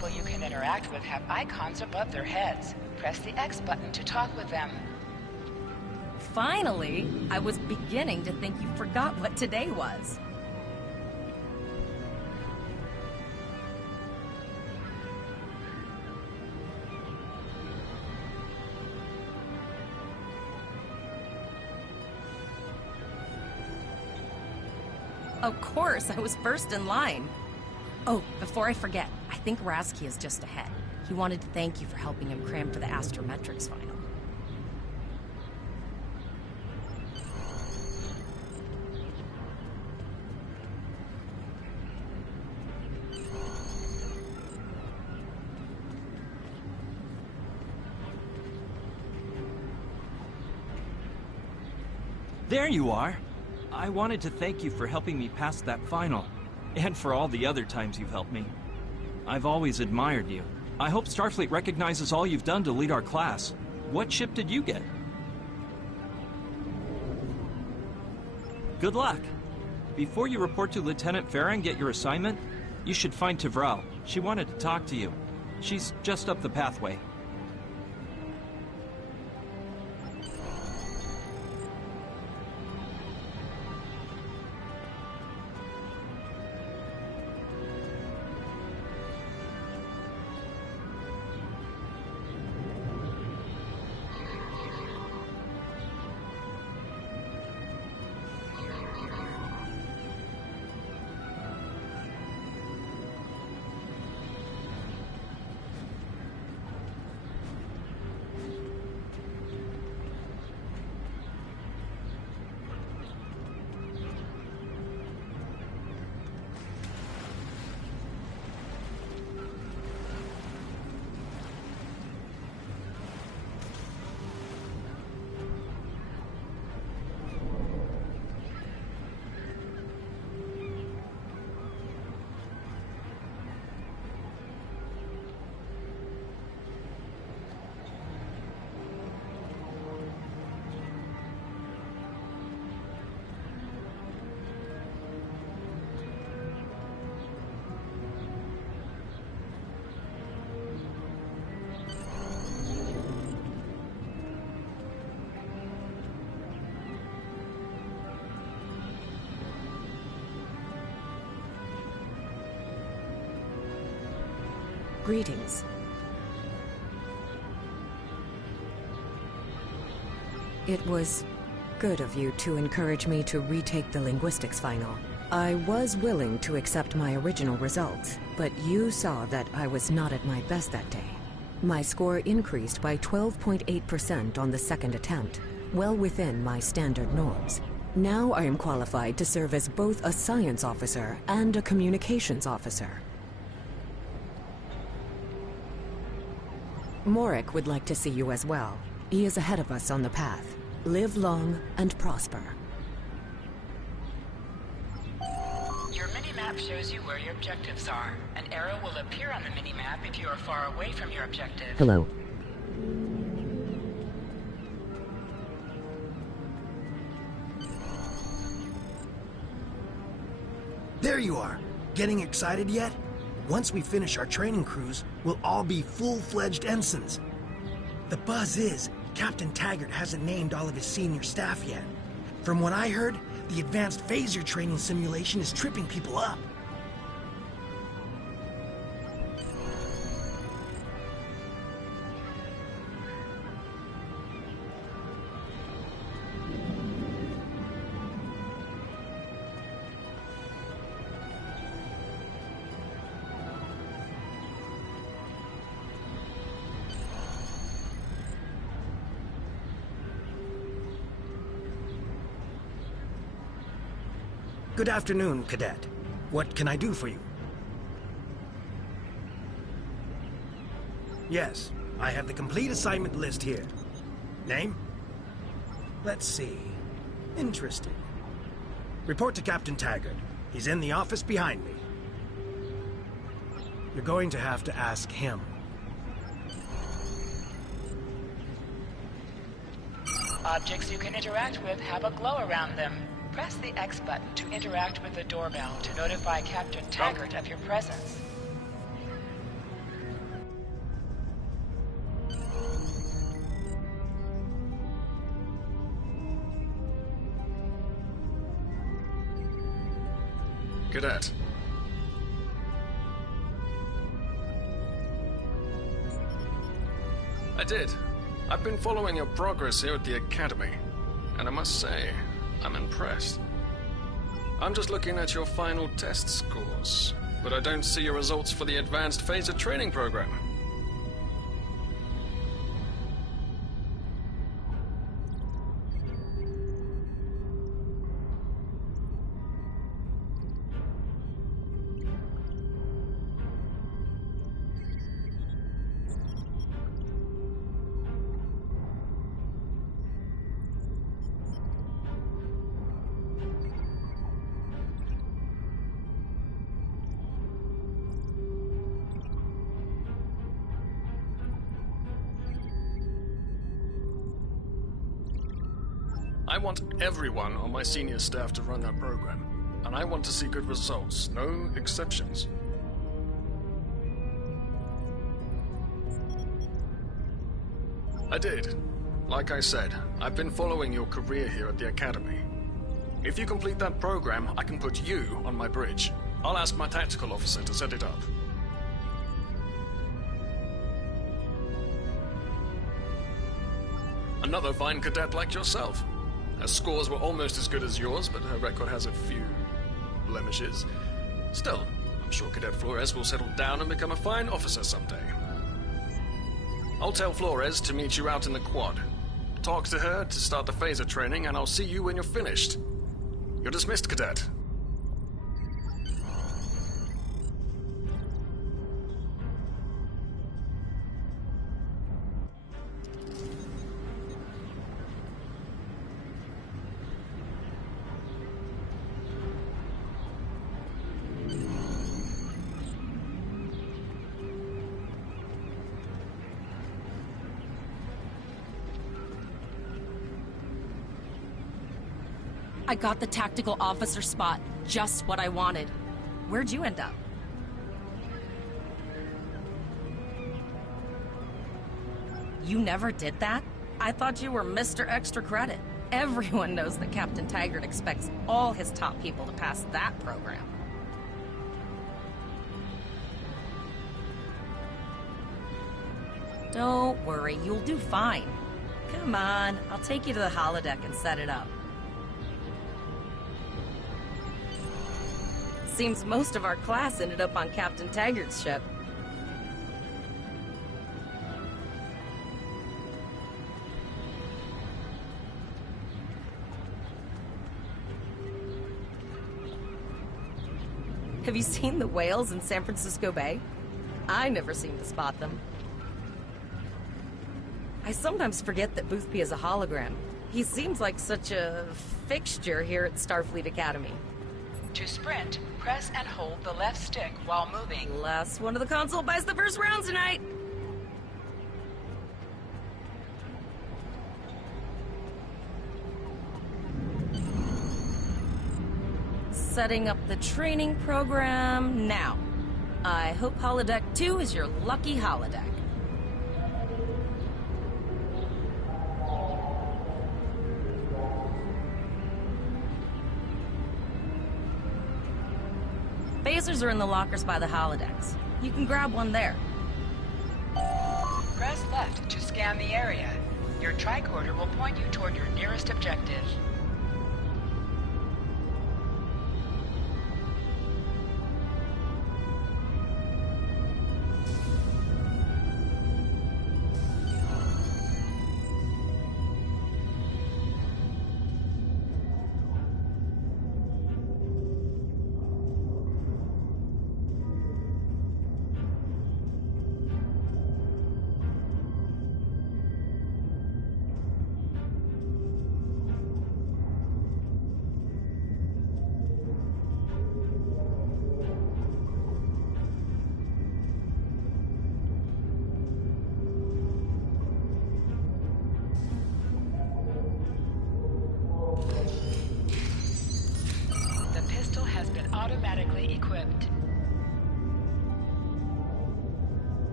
people you can interact with have icons above their heads. Press the X button to talk with them. Finally! I was beginning to think you forgot what today was. Of course, I was first in line. Oh, before I forget, I think Rasky is just ahead. He wanted to thank you for helping him cram for the astrometrics final. There you are. I wanted to thank you for helping me pass that final, and for all the other times you've helped me. I've always admired you. I hope Starfleet recognizes all you've done to lead our class. What ship did you get? Good luck. Before you report to Lieutenant Farah and get your assignment, you should find Tvrel. She wanted to talk to you. She's just up the pathway. Greetings. It was good of you to encourage me to retake the linguistics final. I was willing to accept my original results, but you saw that I was not at my best that day. My score increased by 12.8% on the second attempt, well within my standard norms. Now I am qualified to serve as both a science officer and a communications officer. Morik would like to see you as well. He is ahead of us on the path. Live long and prosper. Your mini-map shows you where your objectives are. An arrow will appear on the mini-map if you are far away from your objective. Hello. There you are. Getting excited yet? Once we finish our training cruise, we'll all be full-fledged ensigns. The buzz is, Captain Taggart hasn't named all of his senior staff yet. From what I heard, the advanced phaser training simulation is tripping people up. Good afternoon, Cadet. What can I do for you? Yes, I have the complete assignment list here. Name? Let's see. Interesting. Report to Captain Taggart. He's in the office behind me. You're going to have to ask him. Objects you can interact with have a glow around them. Press the X button to interact with the doorbell to notify Captain Taggart of your presence. cadet. I did. I've been following your progress here at the Academy, and I must say, I'm impressed. I'm just looking at your final test scores, but I don't see your results for the Advanced Phaser Training Program. I want everyone on my senior staff to run that program, and I want to see good results, no exceptions. I did. Like I said, I've been following your career here at the Academy. If you complete that program, I can put you on my bridge. I'll ask my tactical officer to set it up. Another fine cadet like yourself. Her scores were almost as good as yours, but her record has a few blemishes. Still, I'm sure Cadet Flores will settle down and become a fine officer someday. I'll tell Flores to meet you out in the quad. Talk to her to start the phaser training, and I'll see you when you're finished. You're dismissed, Cadet. I got the tactical officer spot. Just what I wanted. Where'd you end up? You never did that? I thought you were Mr. Extra Credit. Everyone knows that Captain Taggart expects all his top people to pass that program. Don't worry, you'll do fine. Come on, I'll take you to the holodeck and set it up. Seems most of our class ended up on Captain Taggart's ship. Have you seen the whales in San Francisco Bay? I never seem to spot them. I sometimes forget that Boothby is a hologram. He seems like such a fixture here at Starfleet Academy. To sprint, press and hold the left stick while moving. Last one of the console buys the first round tonight. Setting up the training program now. I hope Holodeck 2 is your lucky holodeck. Phasers are in the lockers by the holodecks. You can grab one there. Press left to scan the area. Your tricorder will point you toward your nearest objective.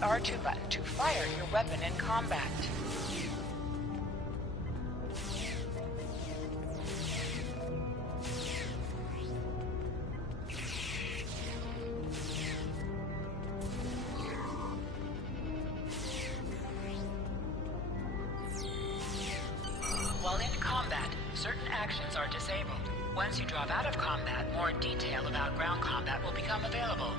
R2 button to fire your weapon in combat. While in combat, certain actions are disabled. Once you drop out of combat, more detail about ground combat will become available.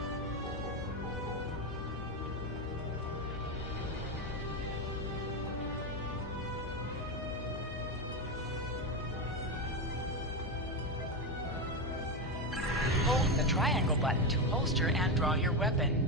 Hold the triangle button to holster and draw your weapon.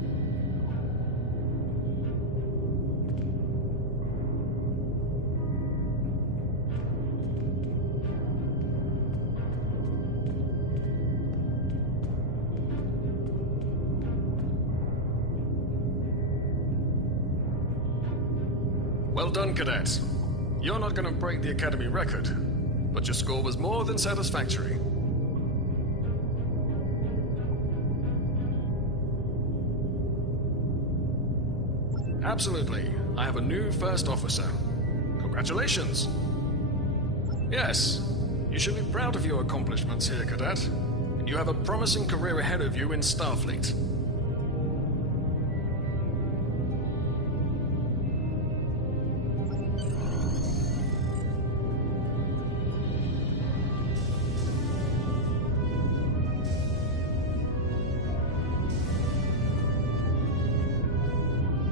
Well done, cadets. You're not going to break the Academy record, but your score was more than satisfactory. Absolutely. I have a new first officer. Congratulations. Yes, you should be proud of your accomplishments here, cadet. You have a promising career ahead of you in Starfleet.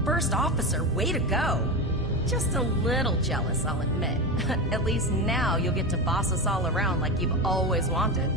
First officer, way to go! Just a little jealous, I'll admit. At least now you'll get to boss us all around like you've always wanted.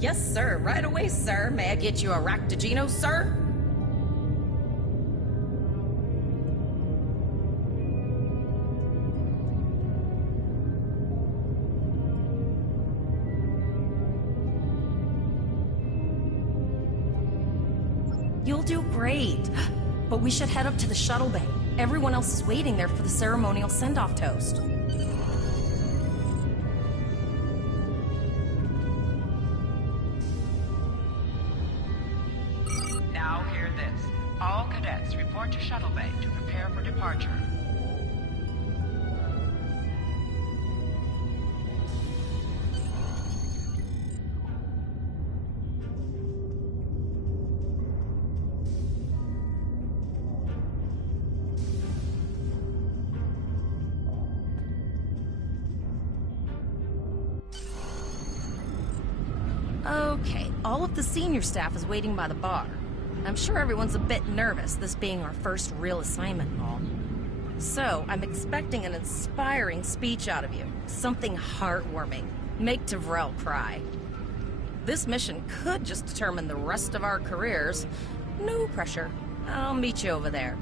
Yes, sir. Right away, sir. May I get you a Ractagino, sir? You'll do great. But we should head up to the shuttle bay. Everyone else is waiting there for the ceremonial send-off toast. Now hear this. All cadets report to shuttle bay to prepare for departure. Okay, all of the senior staff is waiting by the bar. I'm sure everyone's a bit nervous, this being our first real assignment and all. So, I'm expecting an inspiring speech out of you. Something heartwarming. Make Tavrel cry. This mission could just determine the rest of our careers. No pressure. I'll meet you over there.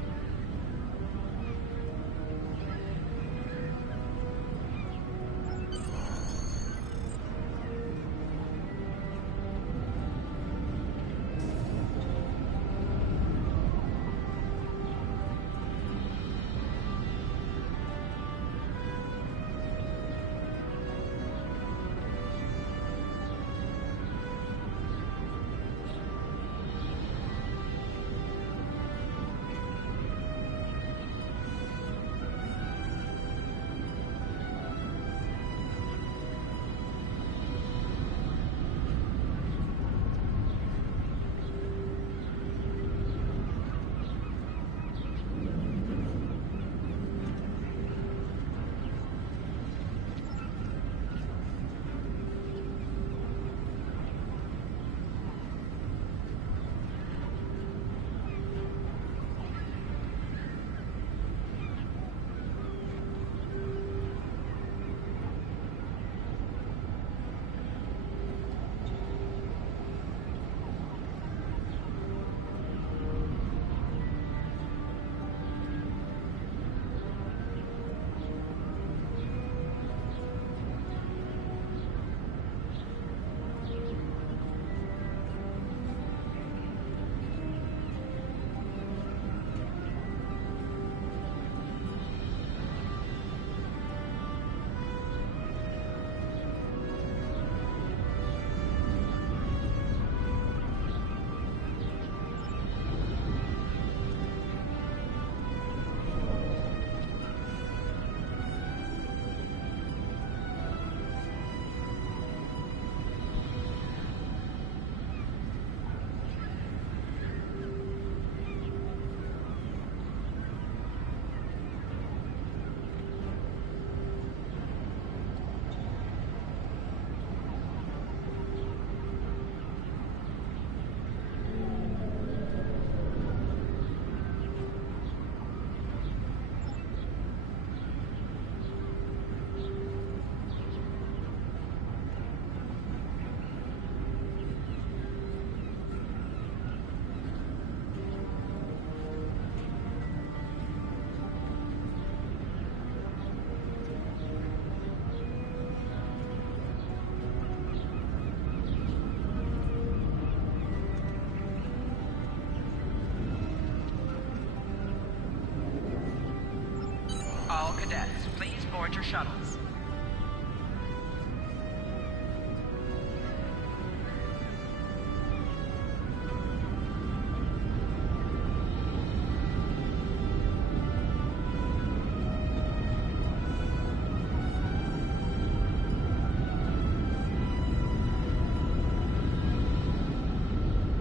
shuttles.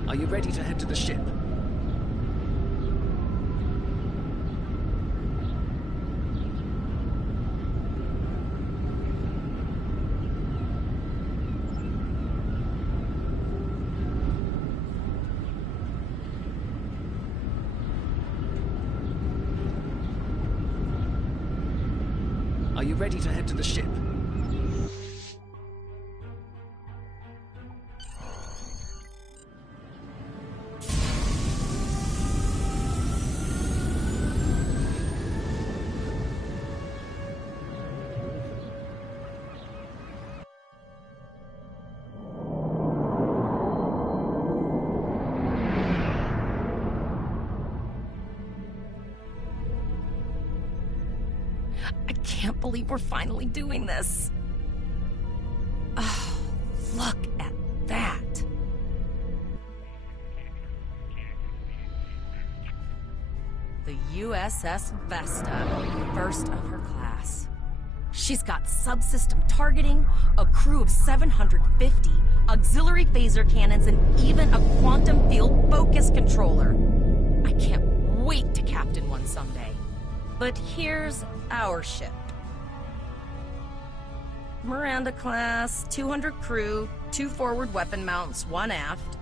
Are you ready to head to the ship? Are you ready to head to the ship? I can't believe we're finally doing this. Oh, look at that. The USS Vesta, first of her class. She's got subsystem targeting, a crew of 750, auxiliary phaser cannons, and even a quantum field focus controller. I can't wait to captain one someday. But here's our ship. Miranda class, 200 crew, 2 forward weapon mounts, 1 aft.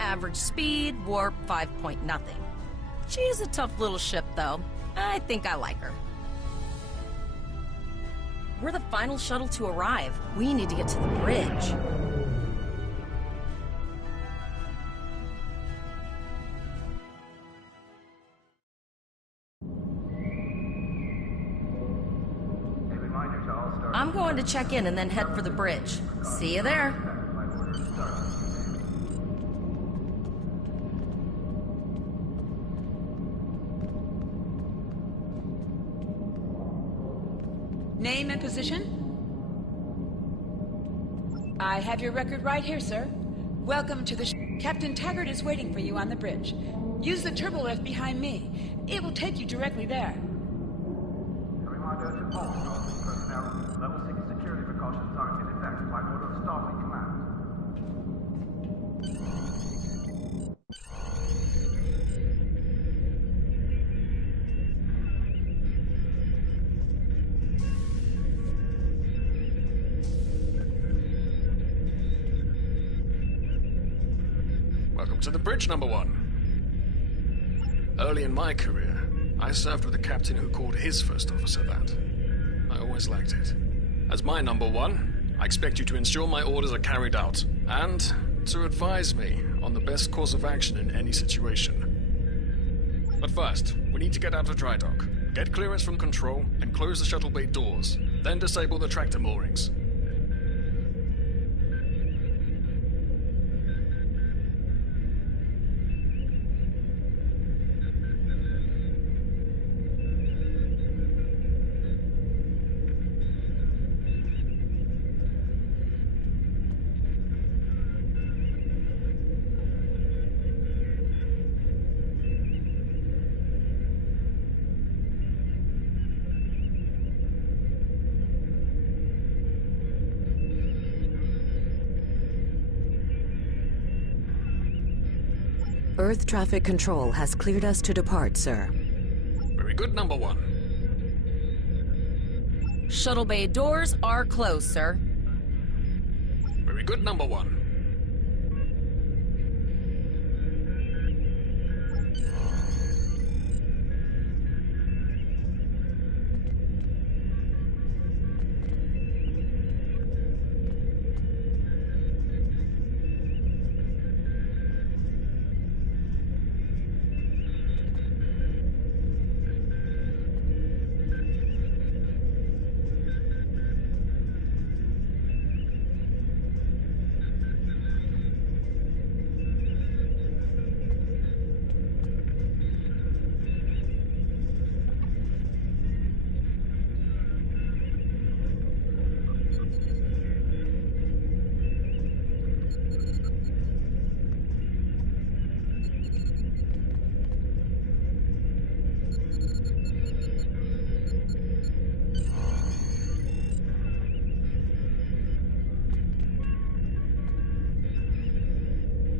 Average speed, warp 5.0. She's a tough little ship, though. I think I like her. We're the final shuttle to arrive. We need to get to the bridge. I'm going to check in and then head for the bridge. See you there. Name and position? I have your record right here, sir. Welcome to the Captain Taggart is waiting for you on the bridge. Use the turbo lift behind me. It will take you directly there. Reminder to all personnel, level 6 security precautions are in effect by order of Starfleet Command. Welcome to the bridge, number 1. Early in my career, I served with a captain who called his first officer that. I always liked it. As my number 1, I expect you to ensure my orders are carried out, and to advise me on the best course of action in any situation. But first, we need to get out of dry dock, get clearance from control, and close the shuttle bay doors, then disable the tractor moorings. Earth traffic control has cleared us to depart, sir. Very good, number 1. Shuttle bay doors are closed, sir. Very good, number 1.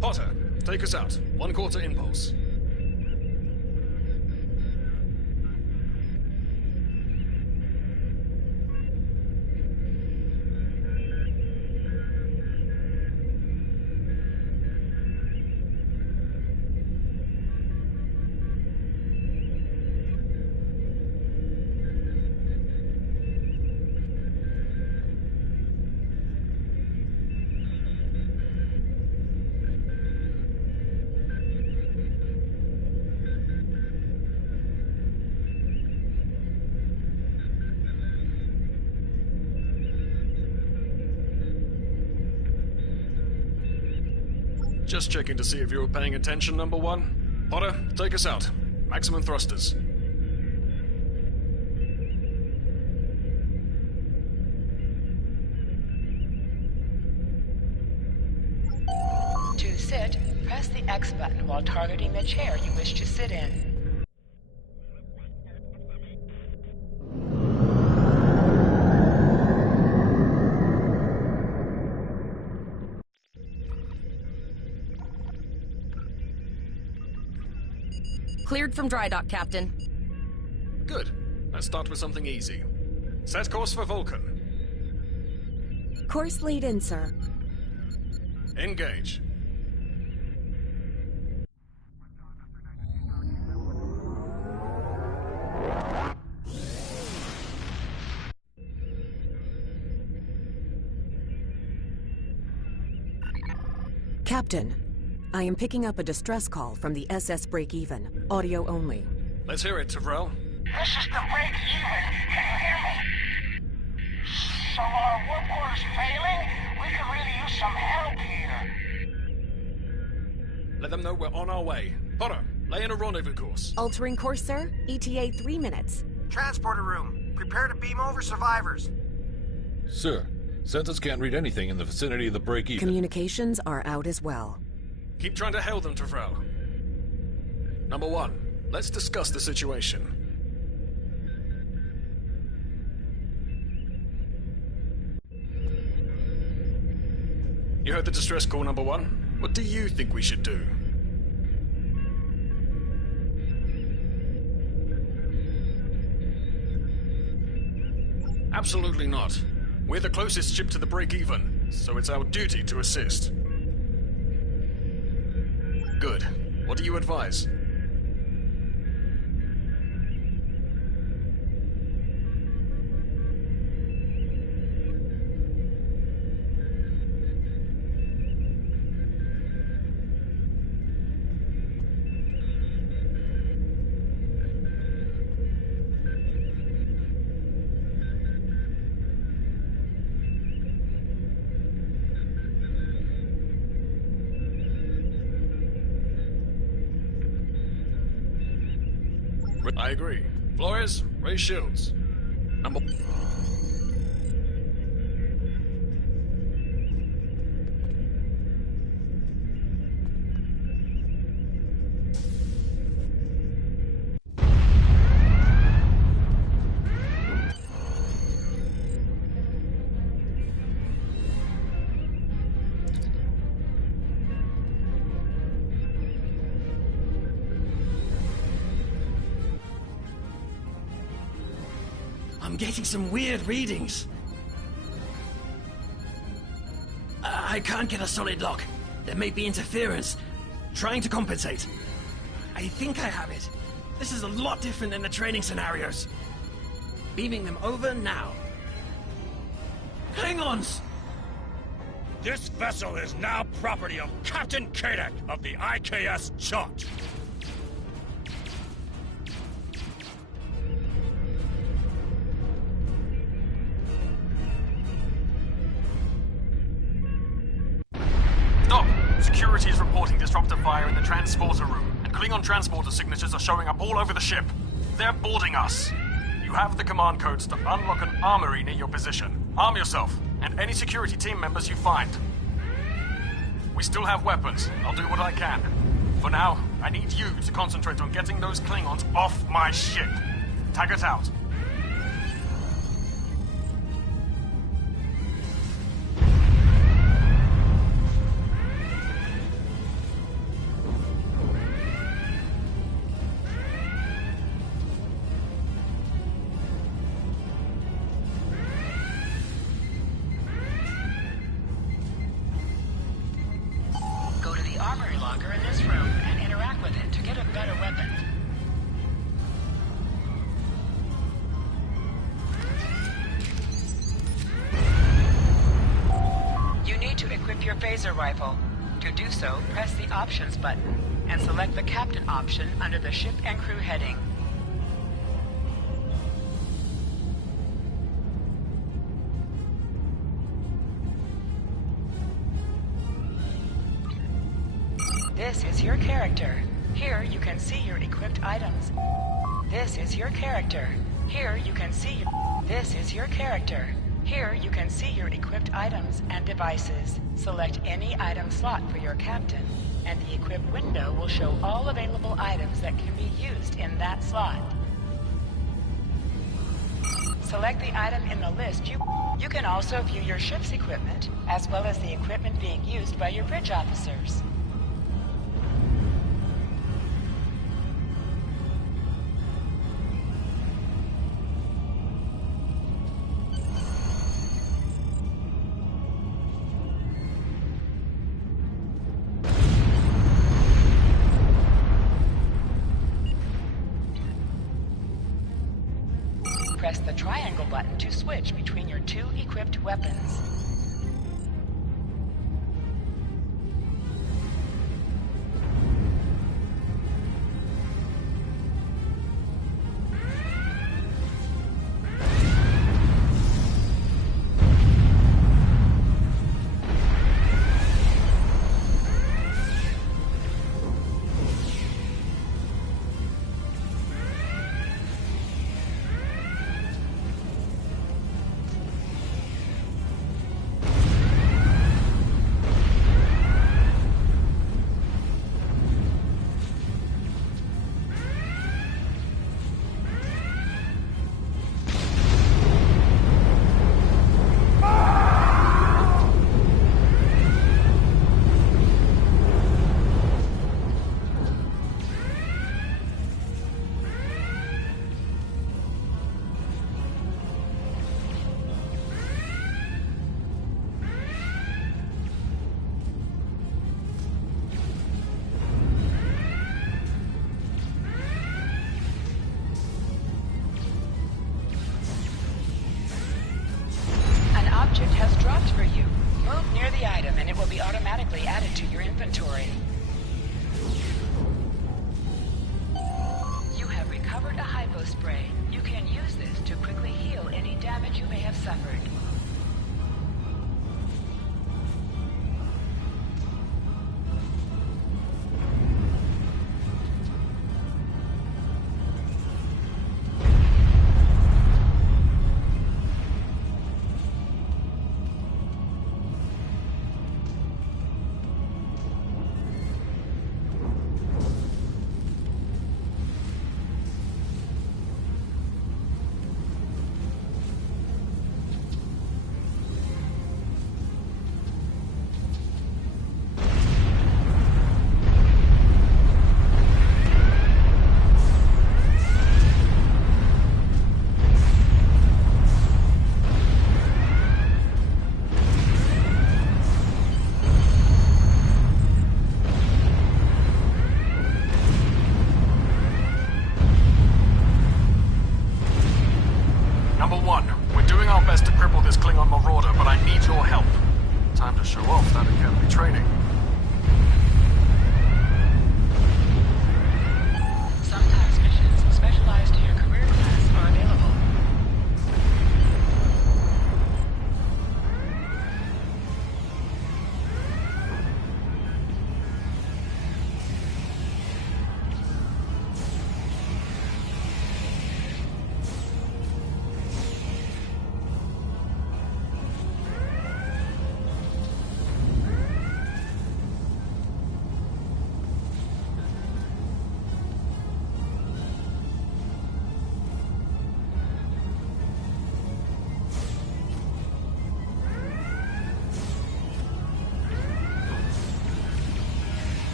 Potter, take us out. 1/4 impulse. Just checking to see if you were paying attention, number one. Potter, take us out. Maximum thrusters. To sit, press the X button while targeting the chair you wish to sit in. Cleared from dry dock, Captain. Good. Let's start with something easy. Set course for Vulcan. Course lead in, sir. Engage. Captain, I am picking up a distress call from the SS Break-Even. Audio only. Let's hear it, Tyrell. This is the Break-Even. Can you hear me? So our warp core is failing? We could really use some help here. Let them know we're on our way. Potter, lay in a rendezvous course. Altering course, sir. ETA 3 minutes. Transporter room. Prepare to beam over survivors. Sir, sensors can't read anything in the vicinity of the break-even. Communications are out as well. Keep trying to hail them, Tyrell. Number one, let's discuss the situation. You heard the distress call, number one. What do you think we should do? Absolutely not. We're the closest ship to the break-even, so it's our duty to assist. Good. What do you advise? I agree. Flores, raise shields. Number... I'm getting some weird readings. I can't get a solid lock. There may be interference. Trying to compensate. I think I have it. This is a lot different than the training scenarios. Beaming them over now. Klingons! This vessel is now property of Captain Treck of the IKS Charge. Stop! Security is reporting disruptor fire in the transporter room, and Klingon transporter signatures are showing up all over the ship. They're boarding us. You have the command codes to unlock an armory near your position. Arm yourself, and any security team members you find. We still have weapons. I'll do what I can. For now, I need you to concentrate on getting those Klingons off my ship. Taggart out. armory locker in this room and interact with it to get a better weapon. You need to equip your phaser rifle. To do so, press the Options button and select the Captain option under the Ship and Crew heading. This is your character. Here you can see your equipped items. This is your character. Here you can see This is your character. Here you can see your equipped items and devices. Select any item slot for your captain, and the equip window will show all available items that can be used in that slot. Select the item in the list. You can also view your ship's equipment, as well as the equipment being used by your bridge officers. Press the triangle button to switch between your two equipped weapons. Object has dropped for you. Move near the item and it will be automatically added to your inventory. You have recovered a hypo spray. You can use this to quickly heal any damage you may have suffered. Number one, we're doing our best to cripple this Klingon marauder, but I need your help. Time to show off that academy training. Sometimes missions specialized to your career class are available.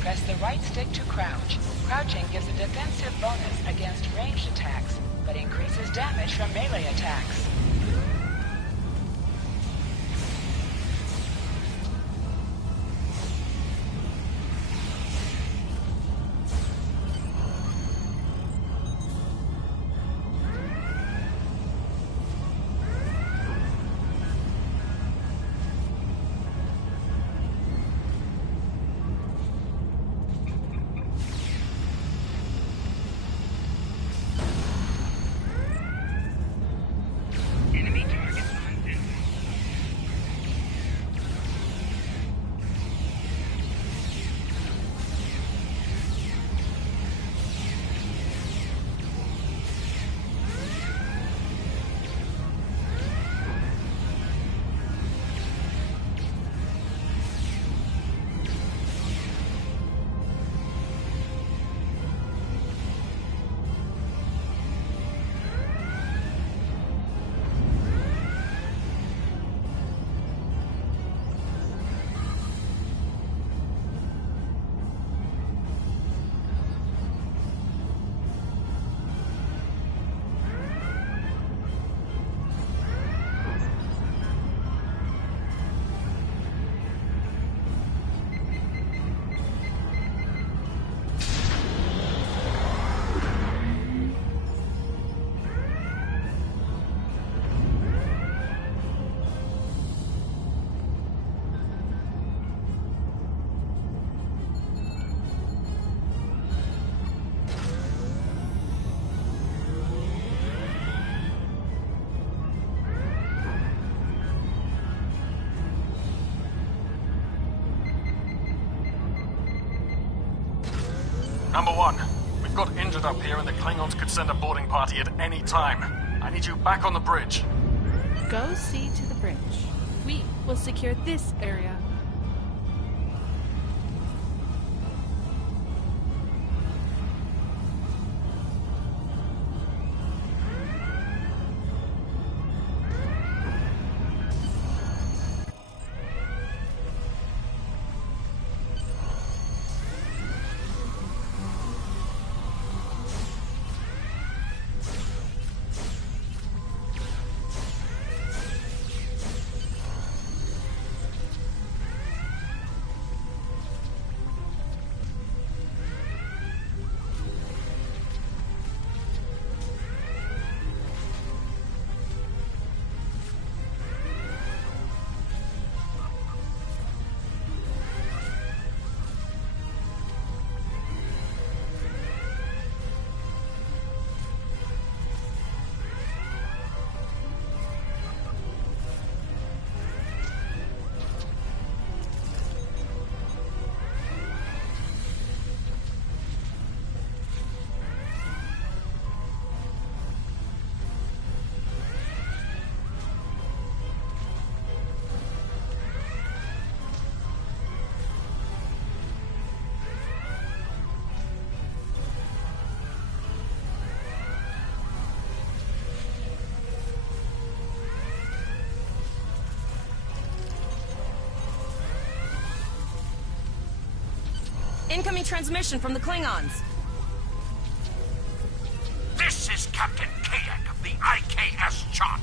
Press the right stick to crouch. Crouching gives a defensive bonus against ranged attacks, but increases damage from melee attacks. Number one, we've got injured up here and the Klingons could send a boarding party at any time. I need you back on the bridge. Go see to the bridge. We will secure this area. Incoming transmission from the Klingons. This is Captain Kadek of the IKS Chot.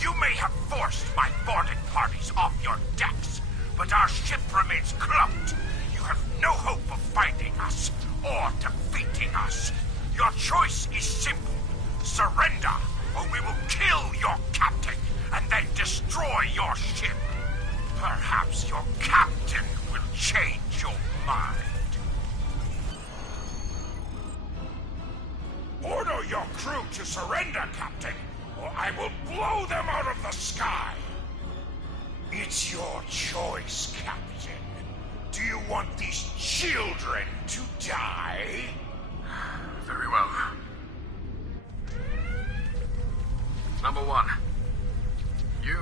You may have forced my boarding parties off your decks, but our ship remains cloaked. You have no hope of finding us or defeating us. Your choice is simple. Surrender, or we will kill your captain and then destroy your ship. Perhaps your captain will change your mind. Order your crew to surrender, Captain, or I will blow them out of the sky. It's your choice, Captain. Do you want these children to die? Very well. Number one, you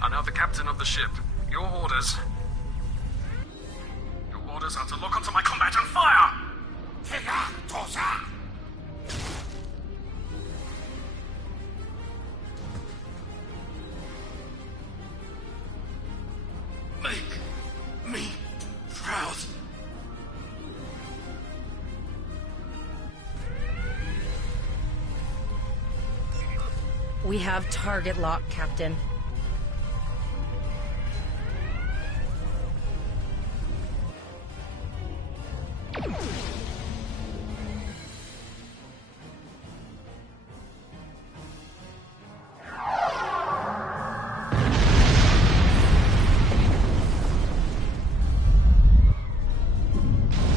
are now the captain of the ship. Your orders are to lock onto my combat and fire! Make me proud. We have target lock, Captain.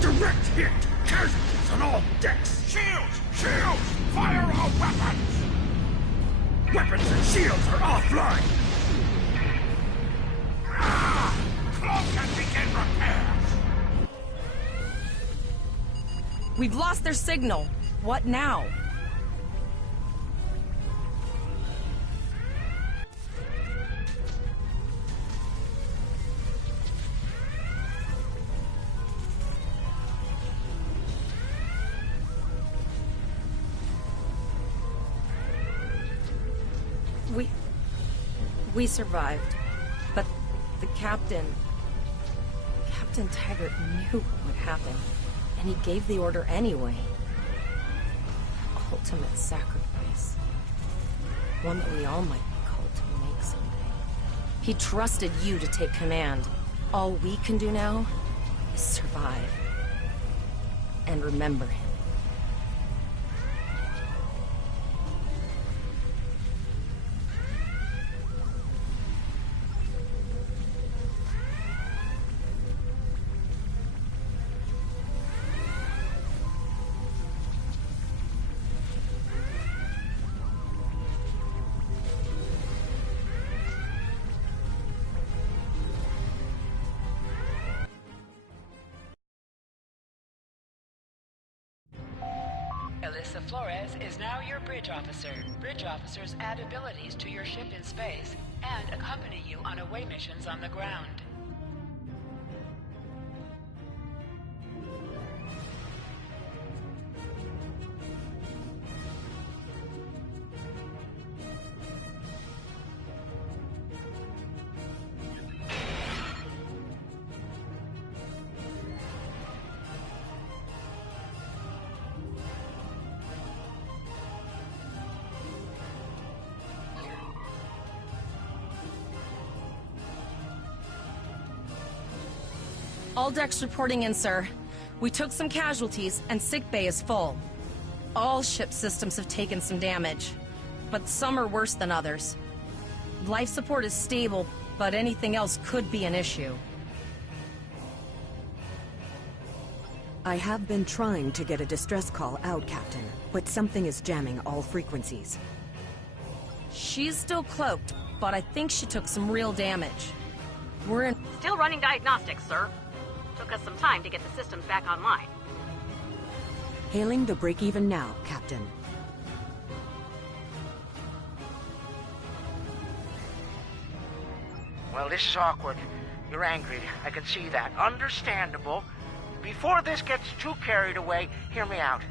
Direct hit! Casualties on all decks! Shields! Shields! Fire all weapons! Weapons and shields are offline! Cloak and begin repairs! We've lost their signal. What now? We survived, but the Captain Taggart knew what would happen, and he gave the order anyway. Ultimate sacrifice. One that we all might be called to make someday. He trusted you to take command. All we can do now is survive. And remember him. Flores is now your bridge officer. Bridge officers add abilities to your ship in space and accompany you on away missions on the ground. All decks reporting in, sir. We took some casualties, and sickbay is full. All ship systems have taken some damage, but some are worse than others. Life support is stable, but anything else could be an issue. I have been trying to get a distress call out, Captain, but something is jamming all frequencies. She's still cloaked, but I think she took some real damage. We're in... Still running diagnostics, sir. Took us some time to get the systems back online. Hailing the break-even now, Captain. Well, this is awkward. You're angry. I can see that. Understandable. Before this gets too carried away, hear me out.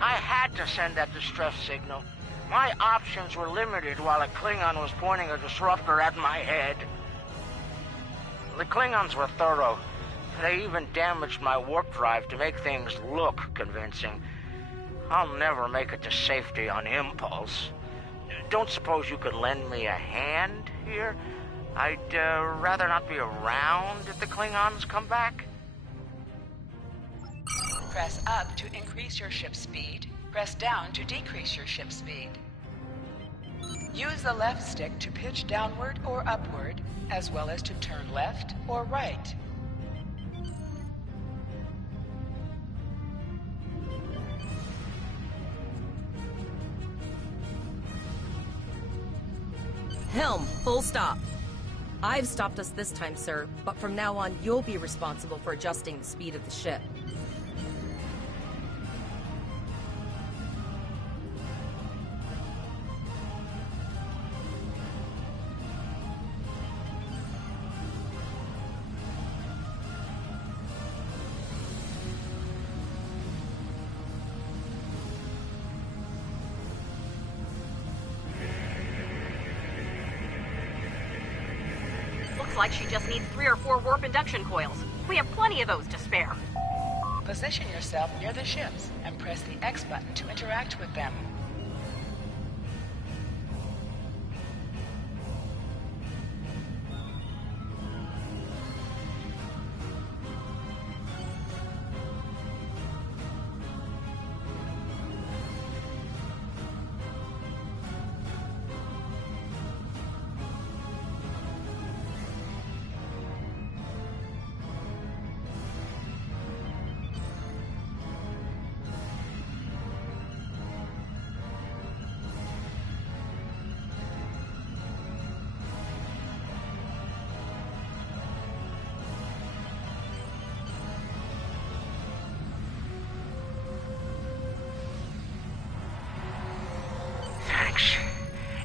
I had to send that distress signal. My options were limited while a Klingon was pointing a disruptor at my head. The Klingons were thorough. They even damaged my warp drive to make things look convincing. I'll never make it to safety on impulse. Don't suppose you could lend me a hand here? I'd rather not be around if the Klingons come back. Press up to increase your ship speed. Press down to decrease your ship speed. Use the left stick to pitch downward or upward, as well as to turn left or right. Helm, full stop. I've stopped us this time, sir, but from now on, you'll be responsible for adjusting the speed of the ship. Like she just needs 3 or 4 warp induction coils. We have plenty of those to spare. Position yourself near the ships and press the X button to interact with them.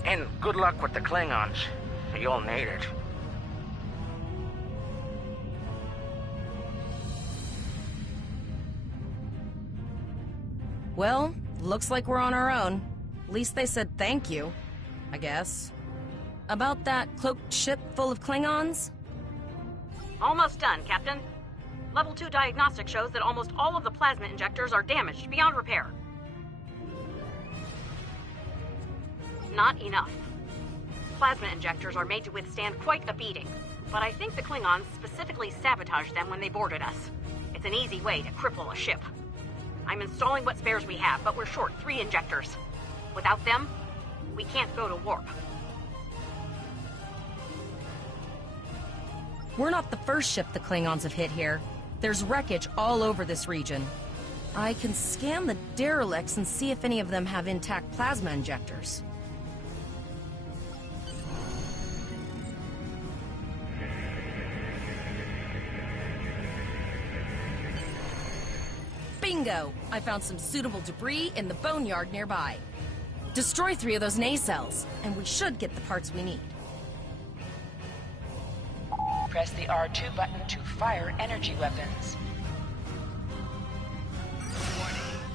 And good luck with the Klingons. You'll need it. Well, looks like we're on our own. At least they said thank you, I guess. About that cloaked ship full of Klingons? Almost done, Captain. Level 2 diagnostic shows that almost all of the plasma injectors are damaged beyond repair. Not enough. Plasma injectors are made to withstand quite a beating, but I think the Klingons specifically sabotaged them when they boarded us. It's an easy way to cripple a ship. I'm installing what spares we have, but we're short 3 injectors. Without them, we can't go to warp. We're not the first ship the Klingons have hit here. There's wreckage all over this region. I can scan the derelicts and see if any of them have intact plasma injectors. Bingo! I found some suitable debris in the boneyard nearby. Destroy 3 of those nacelles, and we should get the parts we need. Press the R2 button to fire energy weapons.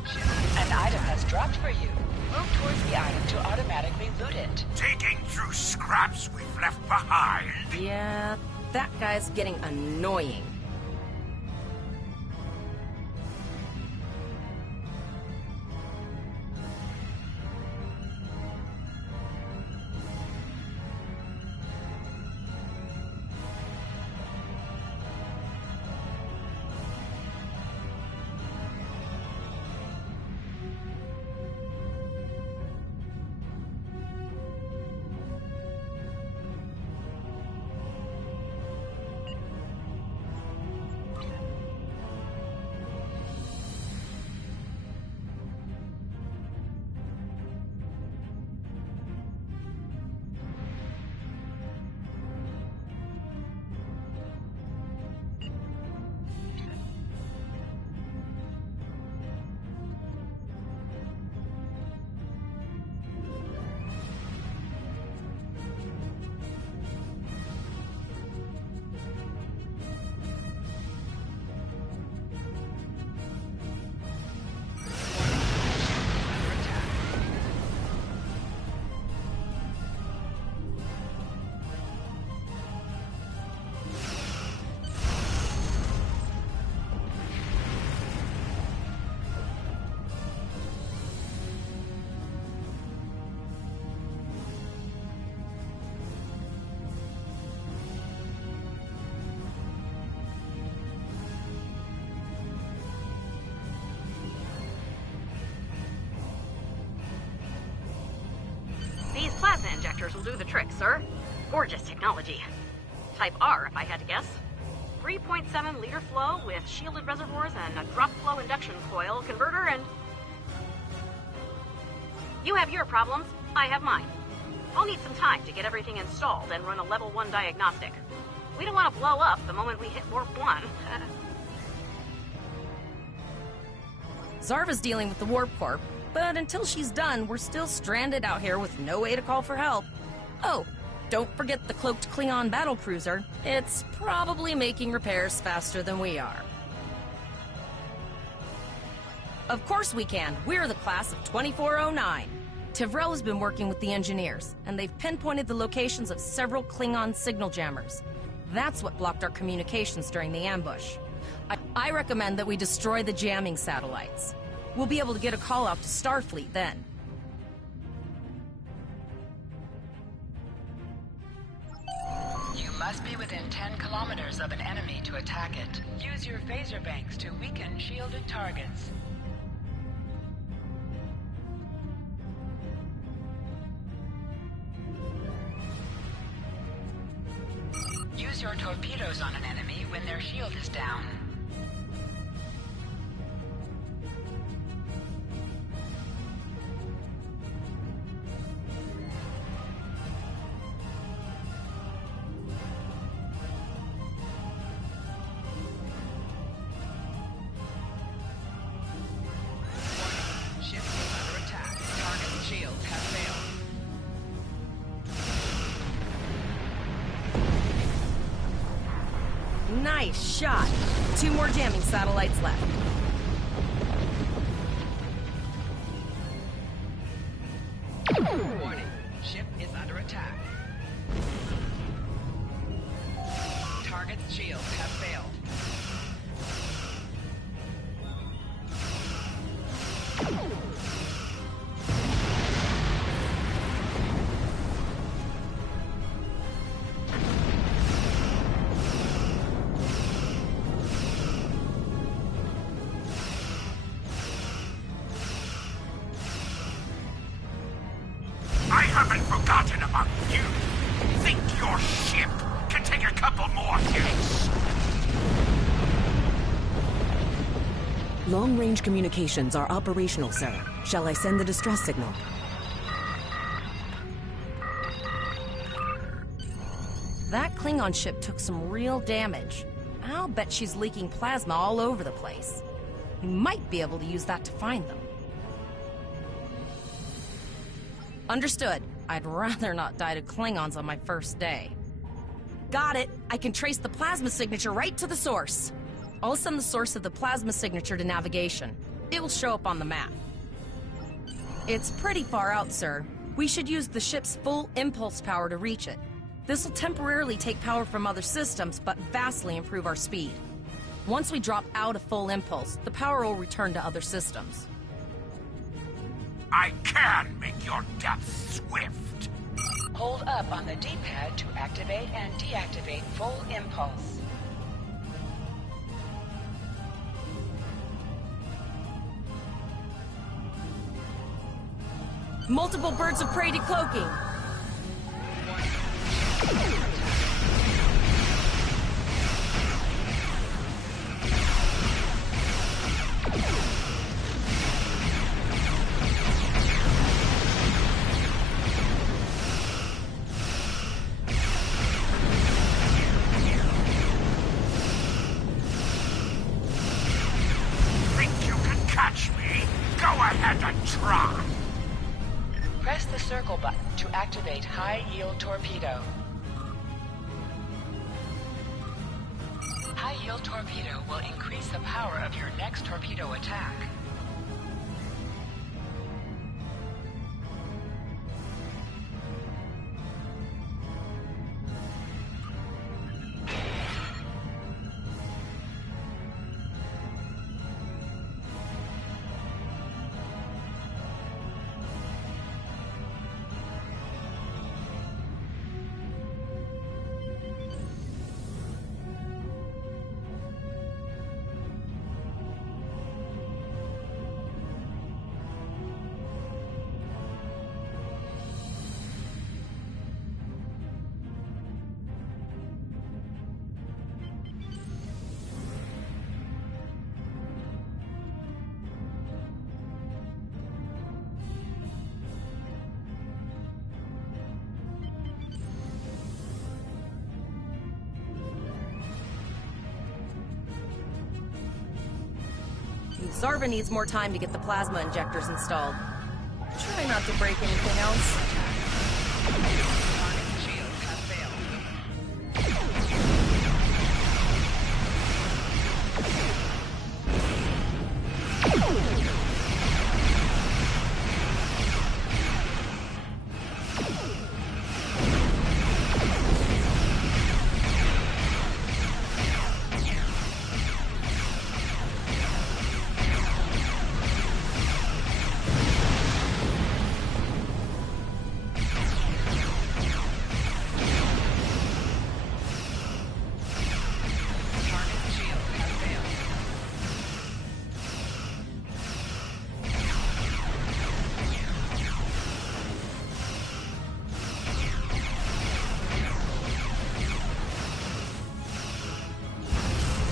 An item has dropped for you. Move towards the item to automatically loot it. Digging through scraps we've left behind. Yeah, that guy's getting annoying. These plasma injectors will do the trick, sir. Gorgeous technology. Type R, if I had to guess. 3.7 liter flow with shielded reservoirs and a drop flow induction coil converter and... You have your problems, I have mine. I'll need some time to get everything installed and run a level 1 diagnostic. We don't want to blow up the moment we hit warp 1. Zarva's dealing with the warp core, but until she's done, we're still stranded out here with no way to call for help. Oh, don't forget the cloaked Klingon battlecruiser. It's probably making repairs faster than we are. Of course we can. We're the class of 2409. Tivrel has been working with the engineers, and they've pinpointed the locations of several Klingon signal jammers. That's what blocked our communications during the ambush. I recommend that we destroy the jamming satellites. We'll be able to get a call out to Starfleet then. You must be within 10 kilometers of an enemy to attack it. Use your phaser banks to weaken shielded targets. Use your torpedoes on an enemy when their shield is down. Ship is under attack. Target shields have failed. Nice shot. 2 more jamming satellites left. Warning. Ship is under attack. Target's shields have failed. I haven't forgotten about you. Think your ship can take a couple more hits? Long-range communications are operational, sir. Shall I send the distress signal? That Klingon ship took some real damage. I'll bet she's leaking plasma all over the place. We might be able to use that to find them. Understood. I'd rather not die to Klingons on my first day. Got it! I can trace the plasma signature right to the source. I'll send the source of the plasma signature to navigation. It will show up on the map. It's pretty far out, sir. We should use the ship's full impulse power to reach it. This will temporarily take power from other systems, but vastly improve our speed. Once we drop out of full impulse, the power will return to other systems. I can make your death swift. Hold up on the D-pad to activate and deactivate full impulse. Multiple birds of prey decloaking. Think you can catch me? Go ahead and try. Press the circle button to activate high-yield torpedo. High-yield torpedo will increase the power of your next torpedo attack. Zarva needs more time to get the plasma injectors installed. Try not to break anything else.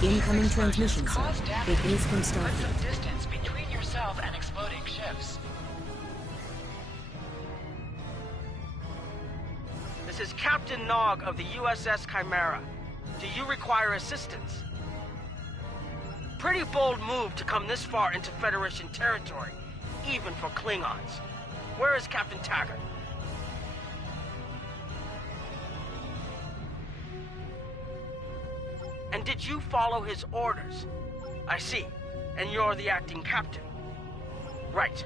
Incoming transmission, sir. Cause damage. It is from Put some Starfleet. distance between yourself and exploding ships. This is Captain Nog of the USS Chimera. Do you require assistance? Pretty bold move to come this far into Federation territory, even for Klingons. Where is Captain Taggart? And did you follow his orders? I see. And you're the acting captain. Right.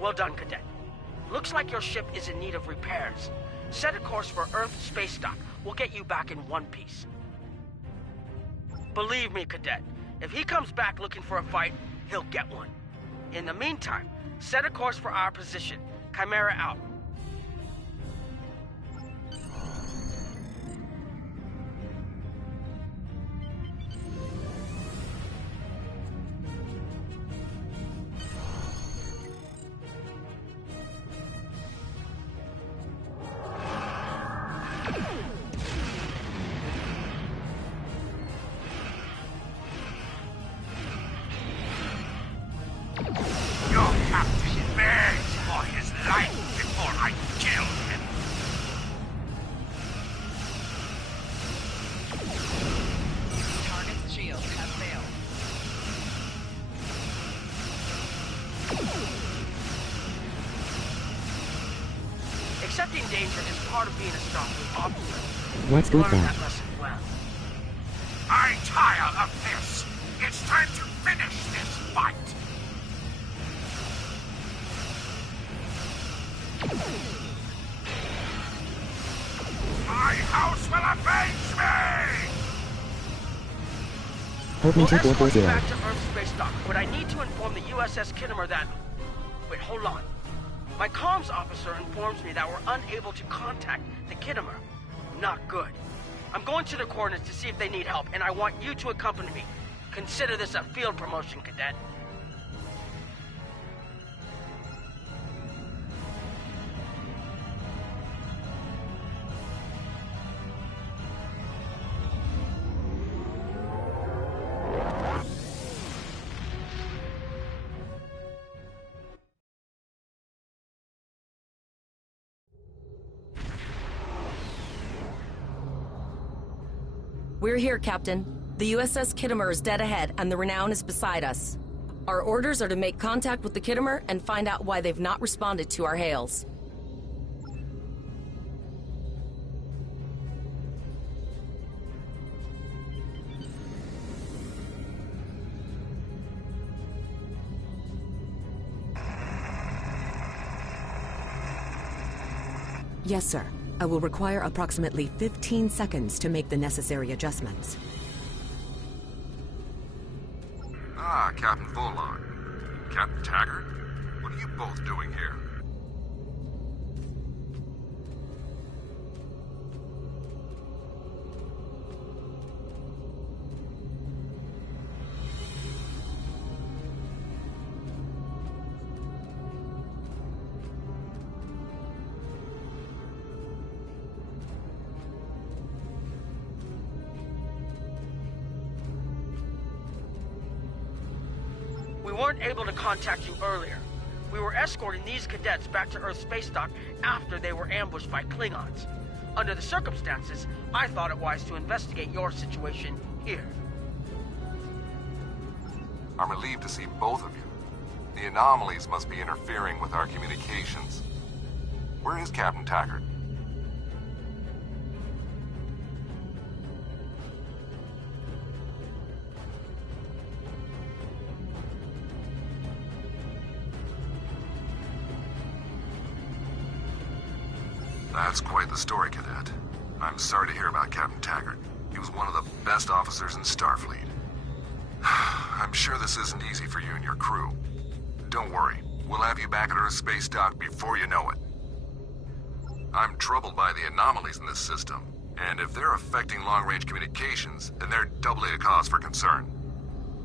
Well done, Cadet. Looks like your ship is in need of repairs. Set a course for Earth space dock. We'll get you back in one piece. Believe me, Cadet. If he comes back looking for a fight, he'll get one. In the meantime, set a course for our position. Chimera out. Your captain begged for his life before Accepting danger is part of being a Starfleet officer. Let's go Learn back. that lesson well. I tire of this. It's time to finish this fight. My house will avenge me! Help me We'll take escort over you there. back to Earth space dock, but I need to inform the USS Kittimer that... Wait, hold on. My comms officer informs me that we're unable to contact the Kittimer. Not good. I'm going to the coordinates to see if they need help, and I want you to accompany me. Consider this a field promotion, Cadet. We're here, Captain. The USS Kittimer is dead ahead, and the Renown is beside us. Our orders are to make contact with the Kittimer and find out why they've not responded to our hails. Yes, sir. I will require approximately 15 seconds to make the necessary adjustments. Ah, Captain Volon. Captain Taggart? What are you both doing here? We weren't able to contact you earlier. We were escorting these cadets back to Earth space dock after they were ambushed by Klingons. Under the circumstances, I thought it wise to investigate your situation here. I'm relieved to see both of you. The anomalies must be interfering with our communications. Where is Captain Taggart? That's quite the story, Cadet. I'm sorry to hear about Captain Taggart. He was one of the best officers in Starfleet. I'm sure this isn't easy for you and your crew. Don't worry, we'll have you back at Earth space dock before you know it. I'm troubled by the anomalies in this system, and if they're affecting long-range communications, then they're doubly a cause for concern.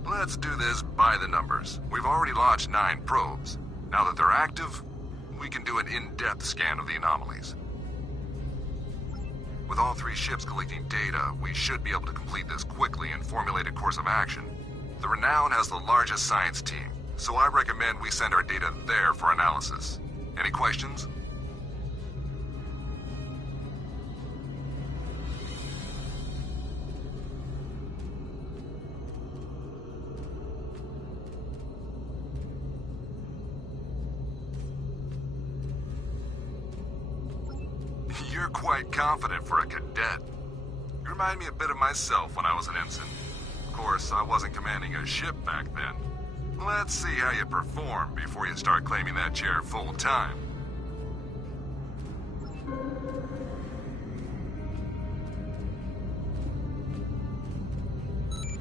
Let's do this by the numbers. We've already launched 9 probes. Now that they're active, we can do an in-depth scan of the anomalies. With all 3 ships collecting data, we should be able to complete this quickly and formulate a course of action. The Renown has the largest science team, so I recommend we send our data there for analysis. Any questions? You're quite confident for a cadet. You remind me a bit of myself when I was an ensign. Of course, I wasn't commanding a ship back then. Let's see how you perform before you start claiming that chair full time.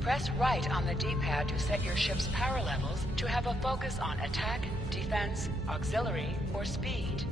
Press right on the D-pad to set your ship's power levels to have a focus on attack, defense, auxiliary, or speed.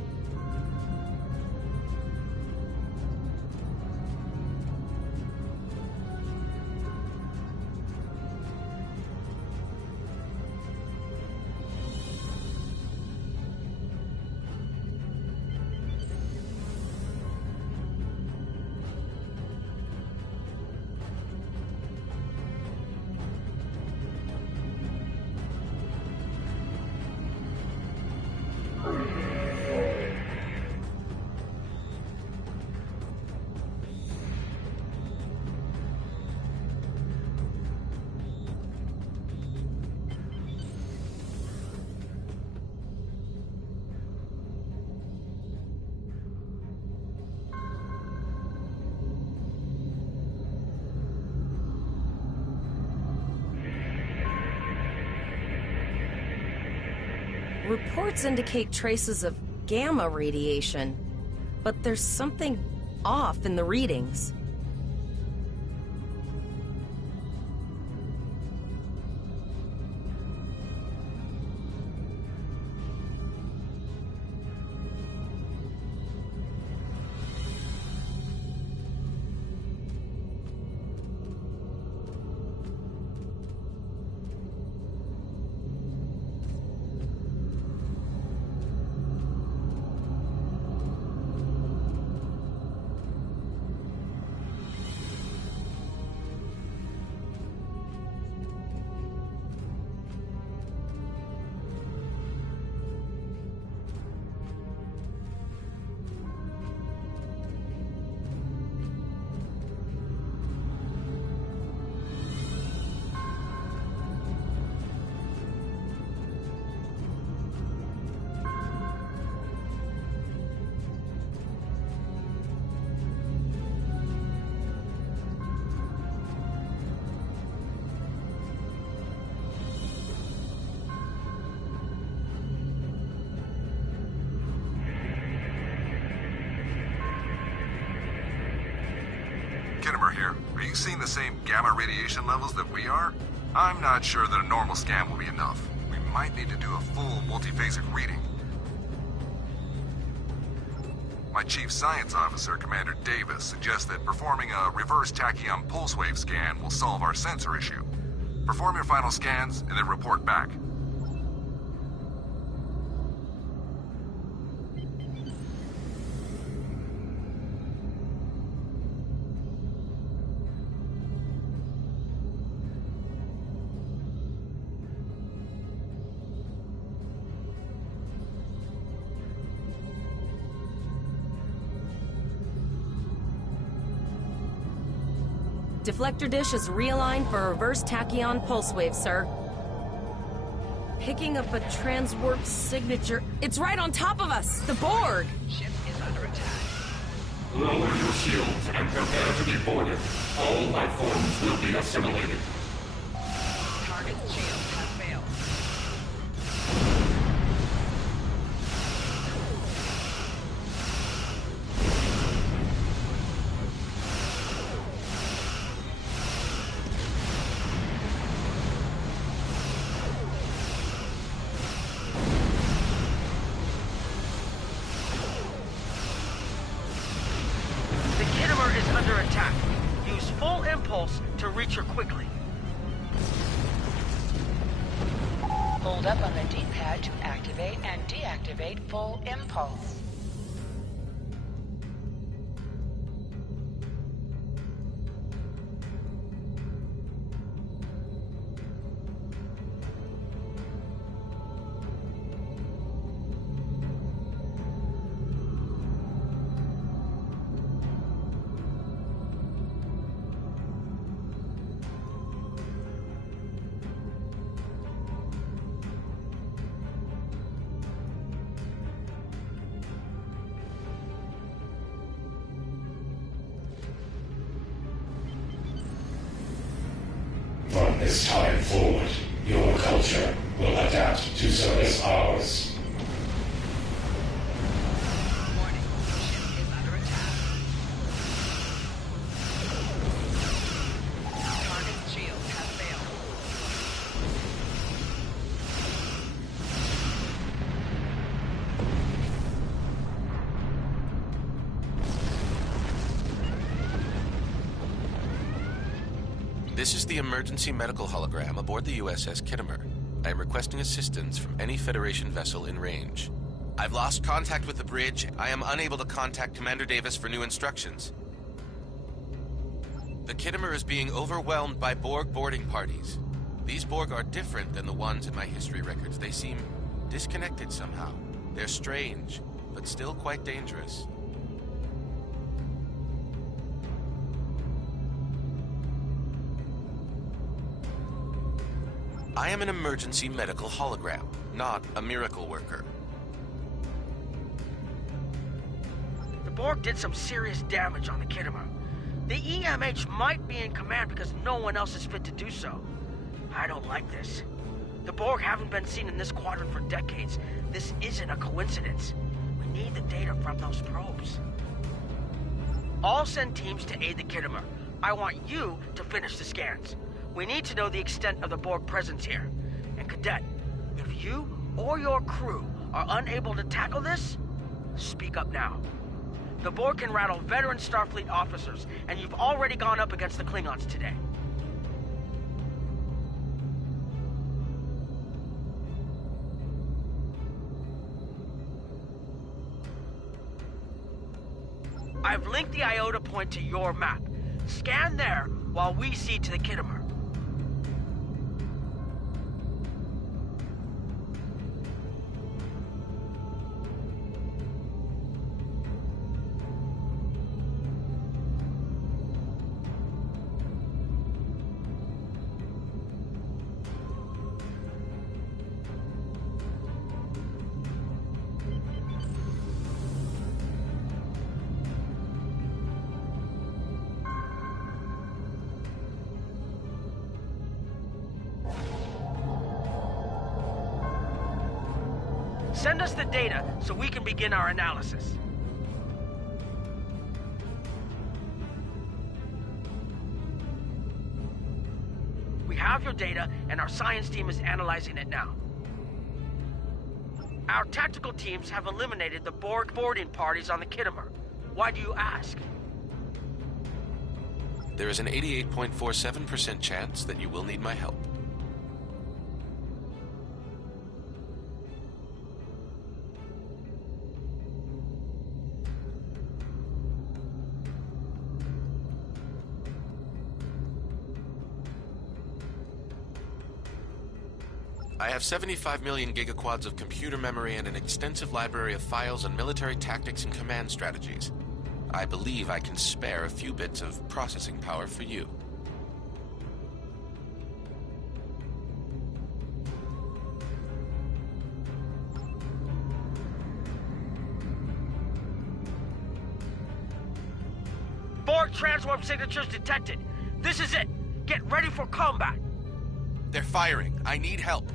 Reports indicate traces of gamma radiation, but there's something off in the readings. Kittimer here. Are you seeing the same gamma radiation levels that we are? I'm not sure that a normal scan will be enough. We might need to do a full multiphasic reading. My chief science officer, Commander Davis, suggests that performing a reverse tachyon pulse wave scan will solve our sensor issue. Perform your final scans and then report back. Deflector dish is realigned for a reverse tachyon pulse wave, sir. Picking up a transwarp signature. It's right on top of us! The Borg! Ship is under attack. Lower your shields and prepare to be boarded. All life forms will be assimilated. Target's shields have failed. To reach her quickly. Hold up on the D-pad to activate and deactivate full impulse. From this time forward, your culture will adapt to service ours. Warning, ship is under attack. Target's shields have failed. This is the emergency medical hologram aboard the USS Kittimer. I am requesting assistance from any Federation vessel in range. I've lost contact with the bridge. I am unable to contact Commander Davis for new instructions. The Kittimer is being overwhelmed by Borg boarding parties. These Borg are different than the ones in my history records. They seem disconnected somehow. They're strange, but still quite dangerous. I am an emergency medical hologram, not a miracle worker. The Borg did some serious damage on the Kittimer. The EMH might be in command because no one else is fit to do so. I don't like this. The Borg haven't been seen in this quadrant for decades. This isn't a coincidence. We need the data from those probes. I'll send teams to aid the Kittimer. I want you to finish the scans. We need to know the extent of the Borg presence here. And Cadet, if you or your crew are unable to tackle this, speak up now. The Borg can rattle veteran Starfleet officers, and you've already gone up against the Klingons today. I've linked the Iota point to your map. Scan there while we see to the Kittimer. Send us the data so we can begin our analysis. We have your data, and our science team is analyzing it now. Our tactical teams have eliminated the Borg boarding parties on the Kittimer. Why do you ask? There is an 88.47% chance that you will need my help. I have 75 million gigaquads of computer memory and an extensive library of files on military tactics and command strategies. I believe I can spare a few bits of processing power for you. Borg transwarp signatures detected. This is it. Get ready for combat. They're firing. I need help.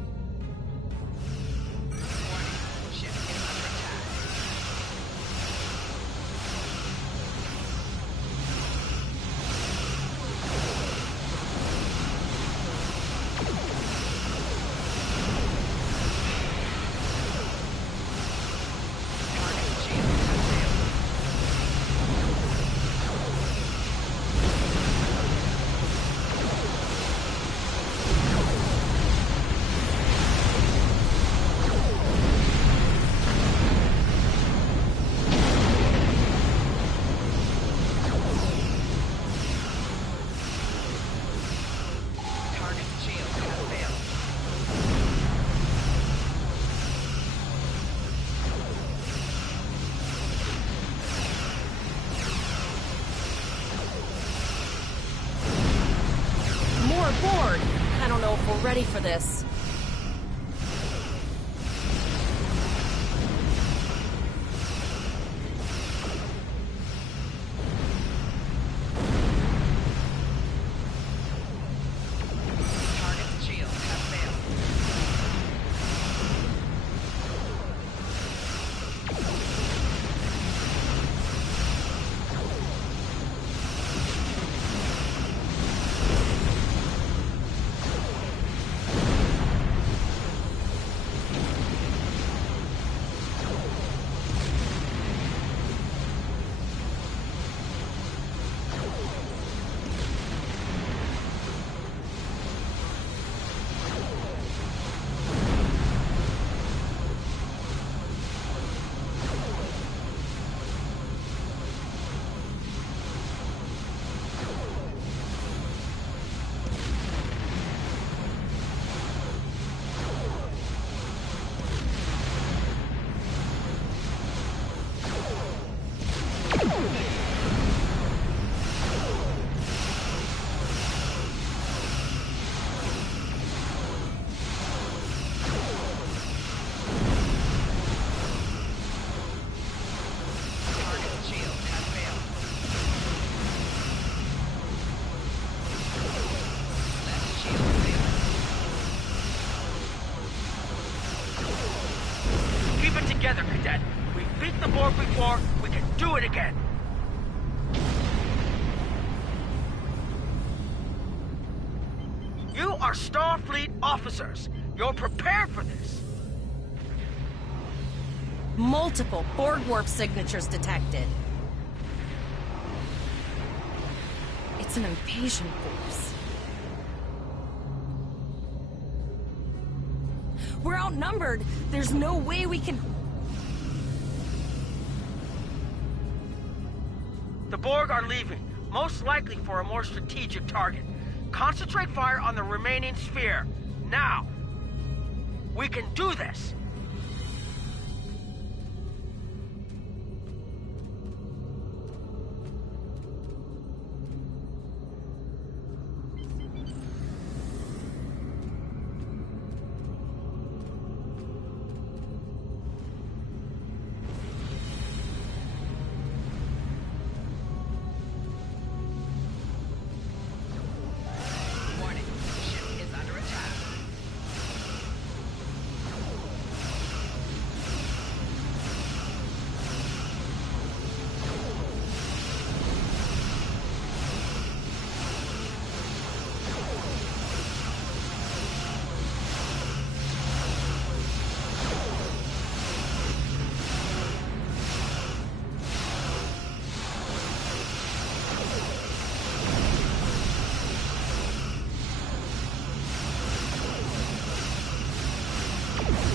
Borg! I don't know if we're ready for this. the Borg before, we can do it again. You are Starfleet officers. You're prepared for this. Multiple Borg warp signatures detected. It's an invasion force. We're outnumbered. There's no way we can... The Borg are leaving, most likely for a more strategic target. Concentrate fire on the remaining sphere. Now! We can do this!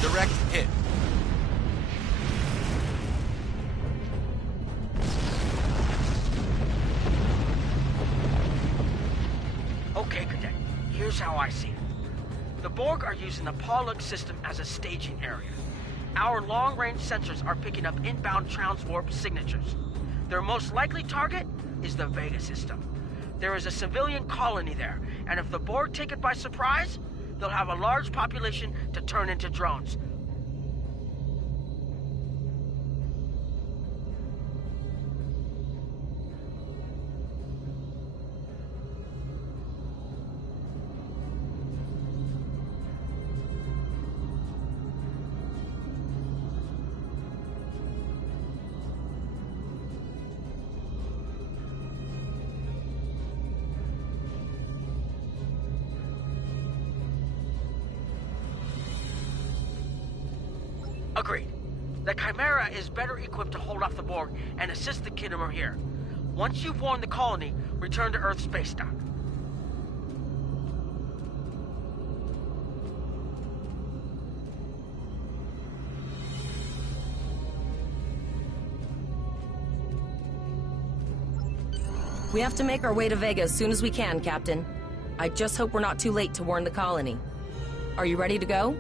Direct hit. Okay, Cadet. Here's how I see it. The Borg are using the Pollock system as a staging area. Our long-range sensors are picking up inbound transwarp signatures. Their most likely target is the Vega system. There is a civilian colony there, and if the Borg take it by surprise, they'll have a large population to turn into drones. Agreed. The Chimera is better equipped to hold off the Borg and assist the Khitomer here. Once you've warned the colony, return to Earth space dock. We have to make our way to Vega as soon as we can, Captain. I just hope we're not too late to warn the colony. Are you ready to go?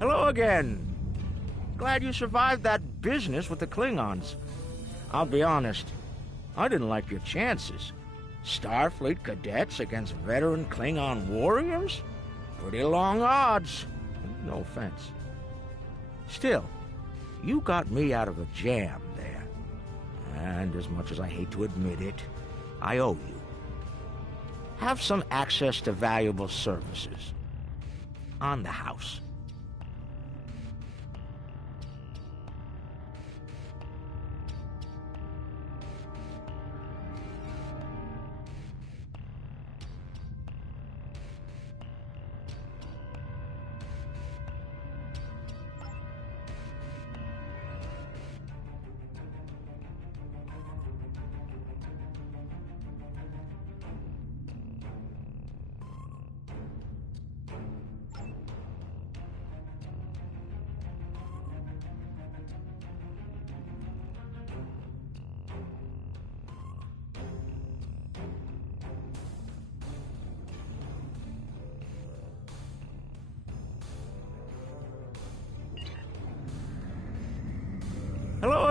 Hello again. Glad you survived that business with the Klingons. I'll be honest, I didn't like your chances. Starfleet cadets against veteran Klingon warriors? Pretty long odds. No offense. Still, you got me out of a jam there. And as much as I hate to admit it, I owe you. Have some access to valuable services. On the house.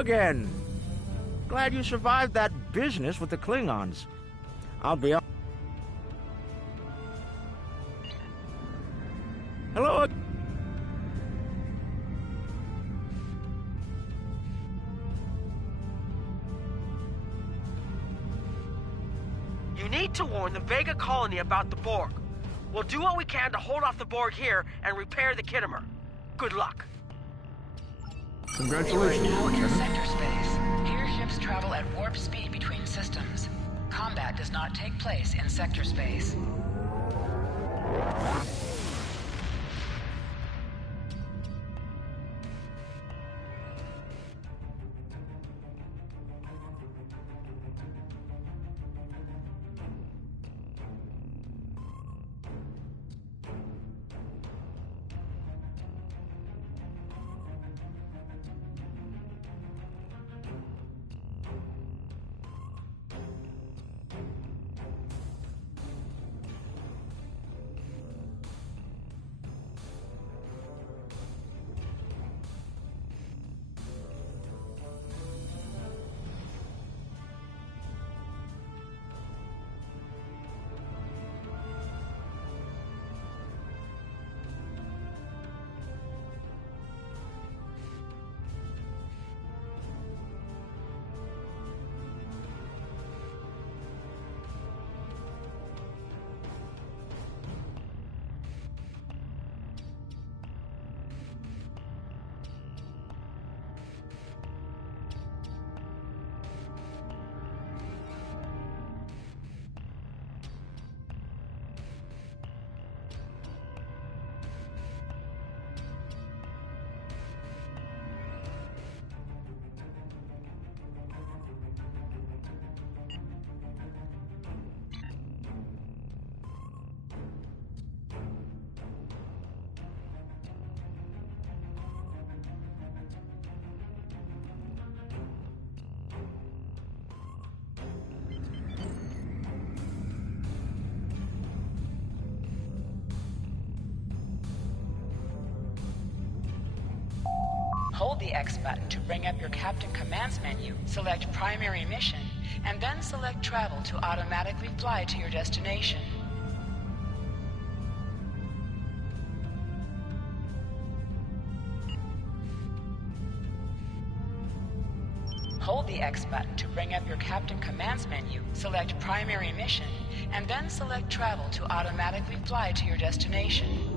again. Glad you survived that business with the Klingons. I'll be honest. Hello. You need to warn the Vega colony about the Borg. We'll do what we can to hold off the Borg here and repair the Kittimer. Good luck. Congratulations, You are now in Lieutenant. sector space. Here ships travel at warp speed between systems. Combat does not take place in sector space. Hold the X button to bring up your Captain Commands menu, select Primary Mission, and then select Travel to automatically fly to your destination. Hold the X button to bring up your Captain Commands menu, select Primary Mission, and then select Travel to automatically fly to your destination.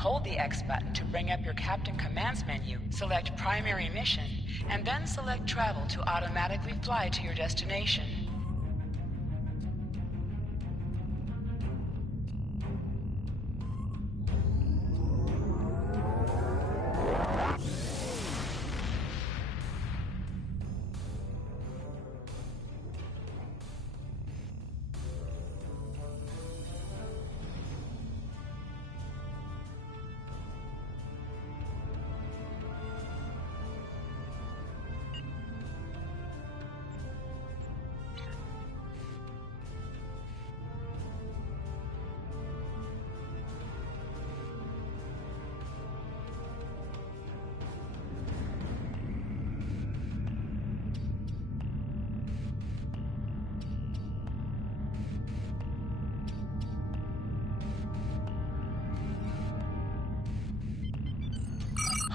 Hold the X button to bring up your Captain Commands menu, select Primary Mission, and then select Travel to automatically fly to your destination.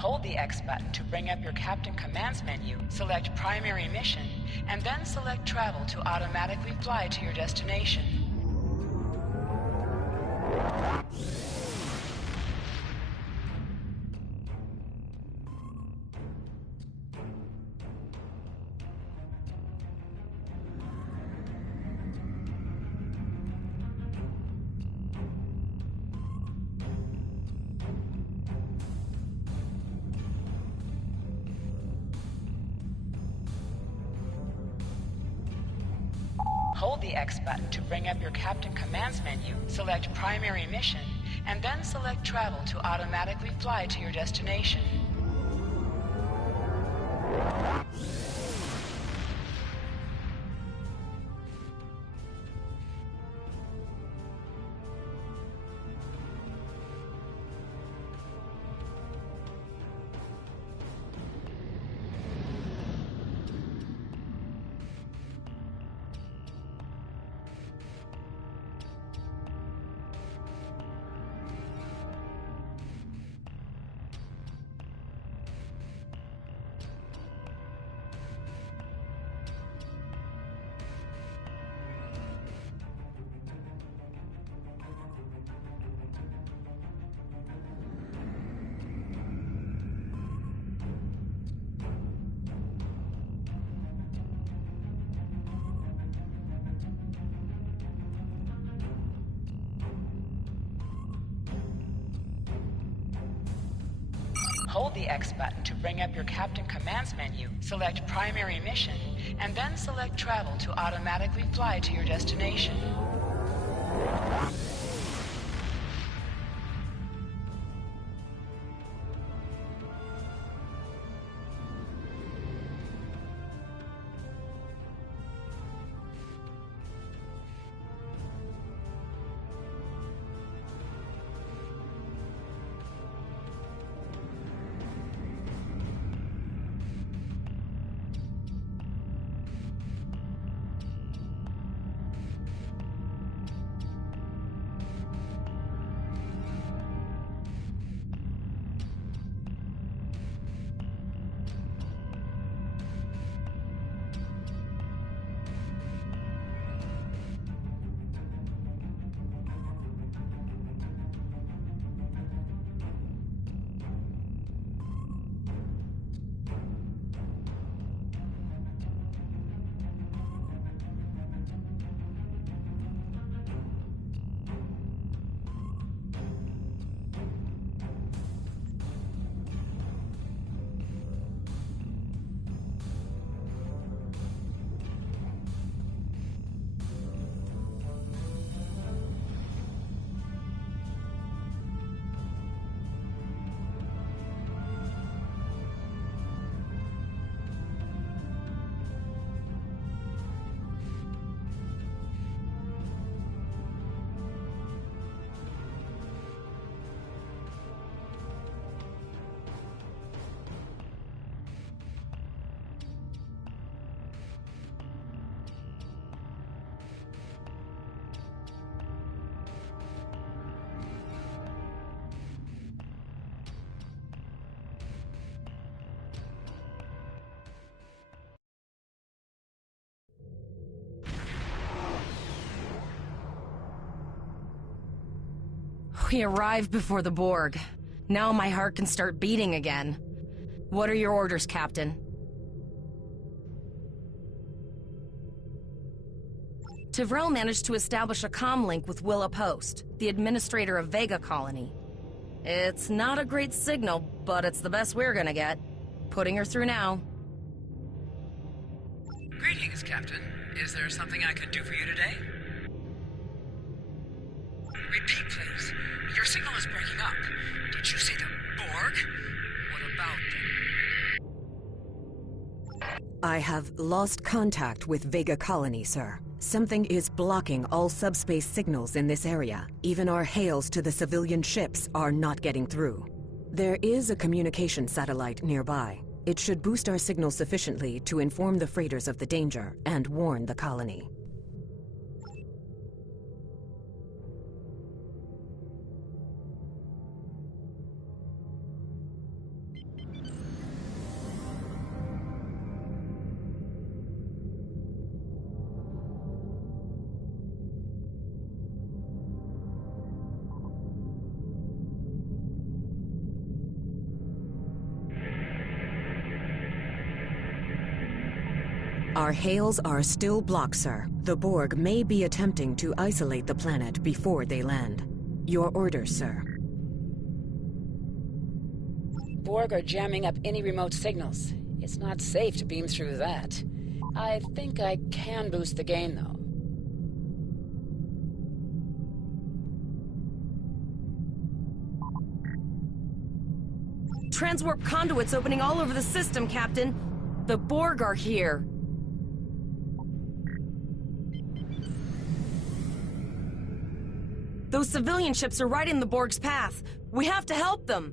Hold the X button to bring up your Captain Commands menu, select Primary Mission, and then select Travel to automatically fly to your destination. Hold the X button to bring up your Captain Commands menu, select Primary Mission, and then select Travel to automatically fly to your destination. Hold the X button to bring up your Captain Commands menu, select Primary Mission, and then select Travel to automatically fly to your destination. We arrived before the Borg. Now my heart can start beating again. What are your orders, Captain? Tevrel managed to establish a comm link with Willa Post, the administrator of Vega Colony. It's not a great signal, but it's the best we're gonna get. Putting her through now. Greetings, Captain. Is there something I could do for you today? Repeat, please. Your signal is breaking up. Did you say the Borg? What about them? I have lost contact with Vega Colony, sir. Something is blocking all subspace signals in this area. Even our hails to the civilian ships are not getting through. There is a communication satellite nearby. It should boost our signal sufficiently to inform the freighters of the danger and warn the colony. Our hails are still blocked, sir. The Borg may be attempting to isolate the planet before they land. Your orders, sir. Borg are jamming up any remote signals. It's not safe to beam through that. I think I can boost the gain, though. Transwarp conduits opening all over the system, Captain. The Borg are here. Those civilian ships are right in the Borg's path. We have to help them.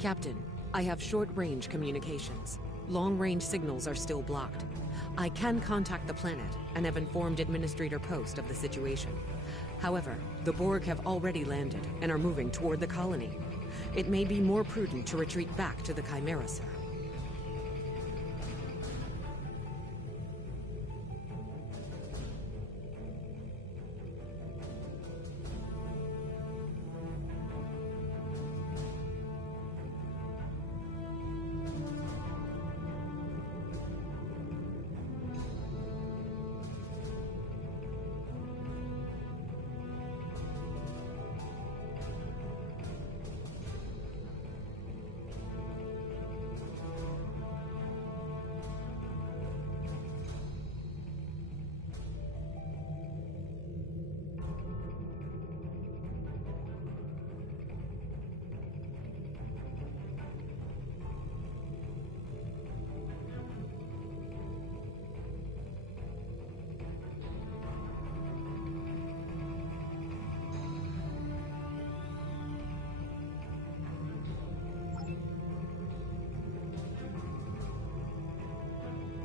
Captain, I have short-range communications. Long-range signals are still blocked. I can contact the planet and have informed Administrator Post of the situation. However, the Borg have already landed and are moving toward the colony. It may be more prudent to retreat back to the Chimera, sir.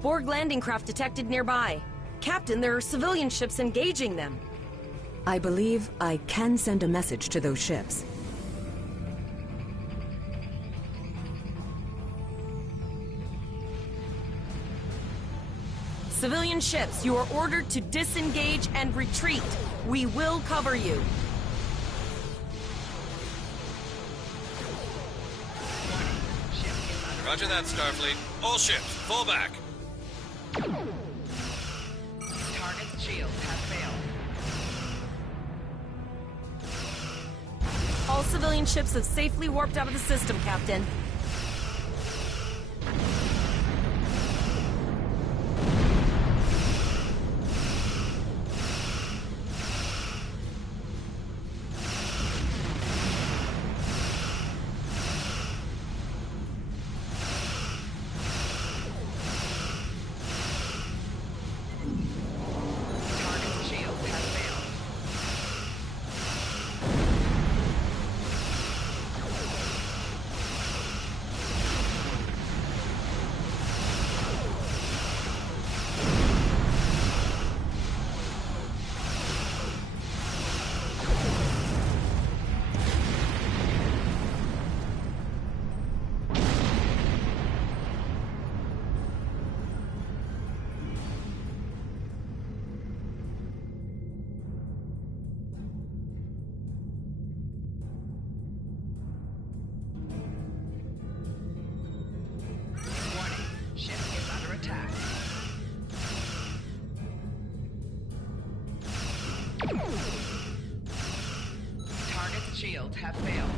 Borg landing craft detected nearby. Captain, there are civilian ships engaging them. I believe I can send a message to those ships. Civilian ships, you are ordered to disengage and retreat. We will cover you. Roger that, Starfleet. All ships, fall back. Target's shields have failed. All civilian ships have safely warped out of the system, Captain. Target's shields have failed.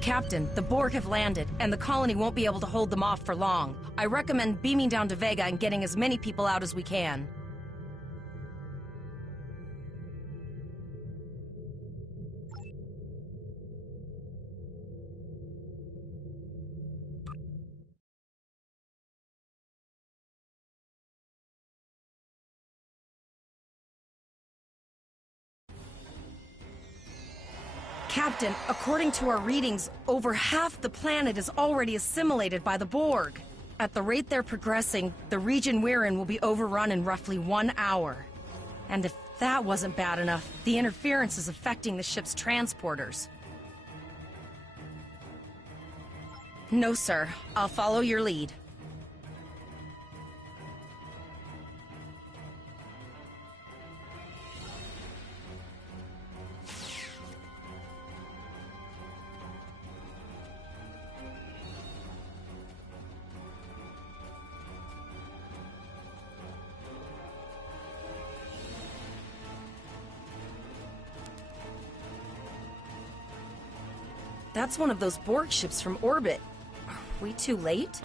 Captain, the Borg have landed, and the colony won't be able to hold them off for long. I recommend beaming down to Vega and getting as many people out as we can. Captain, according to our readings, over half the planet is already assimilated by the Borg. At the rate they're progressing, the region we're in will be overrun in roughly 1 hour. And if that wasn't bad enough, the interference is affecting the ship's transporters. No, sir. I'll follow your lead. That's one of those Borg ships from orbit. Are we too late?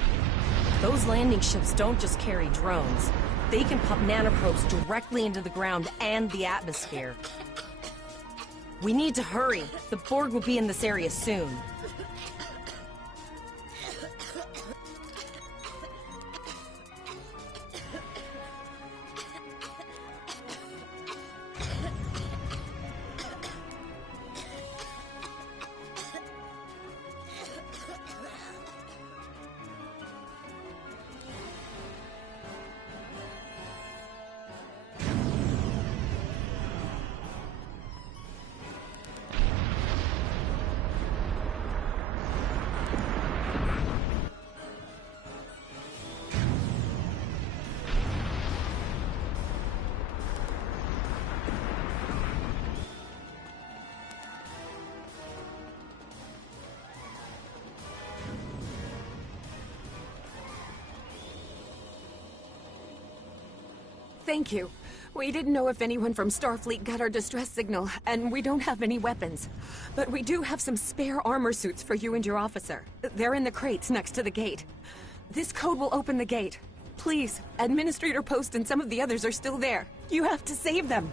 Those landing ships don't just carry drones. They can pump nanoprobes directly into the ground and the atmosphere. We need to hurry. The Borg will be in this area soon. Thank you. We didn't know if anyone from Starfleet got our distress signal, and we don't have any weapons. But we do have some spare armor suits for you and your officer. They're in the crates next to the gate. This code will open the gate. Please, Administrator Post and some of the others are still there. You have to save them.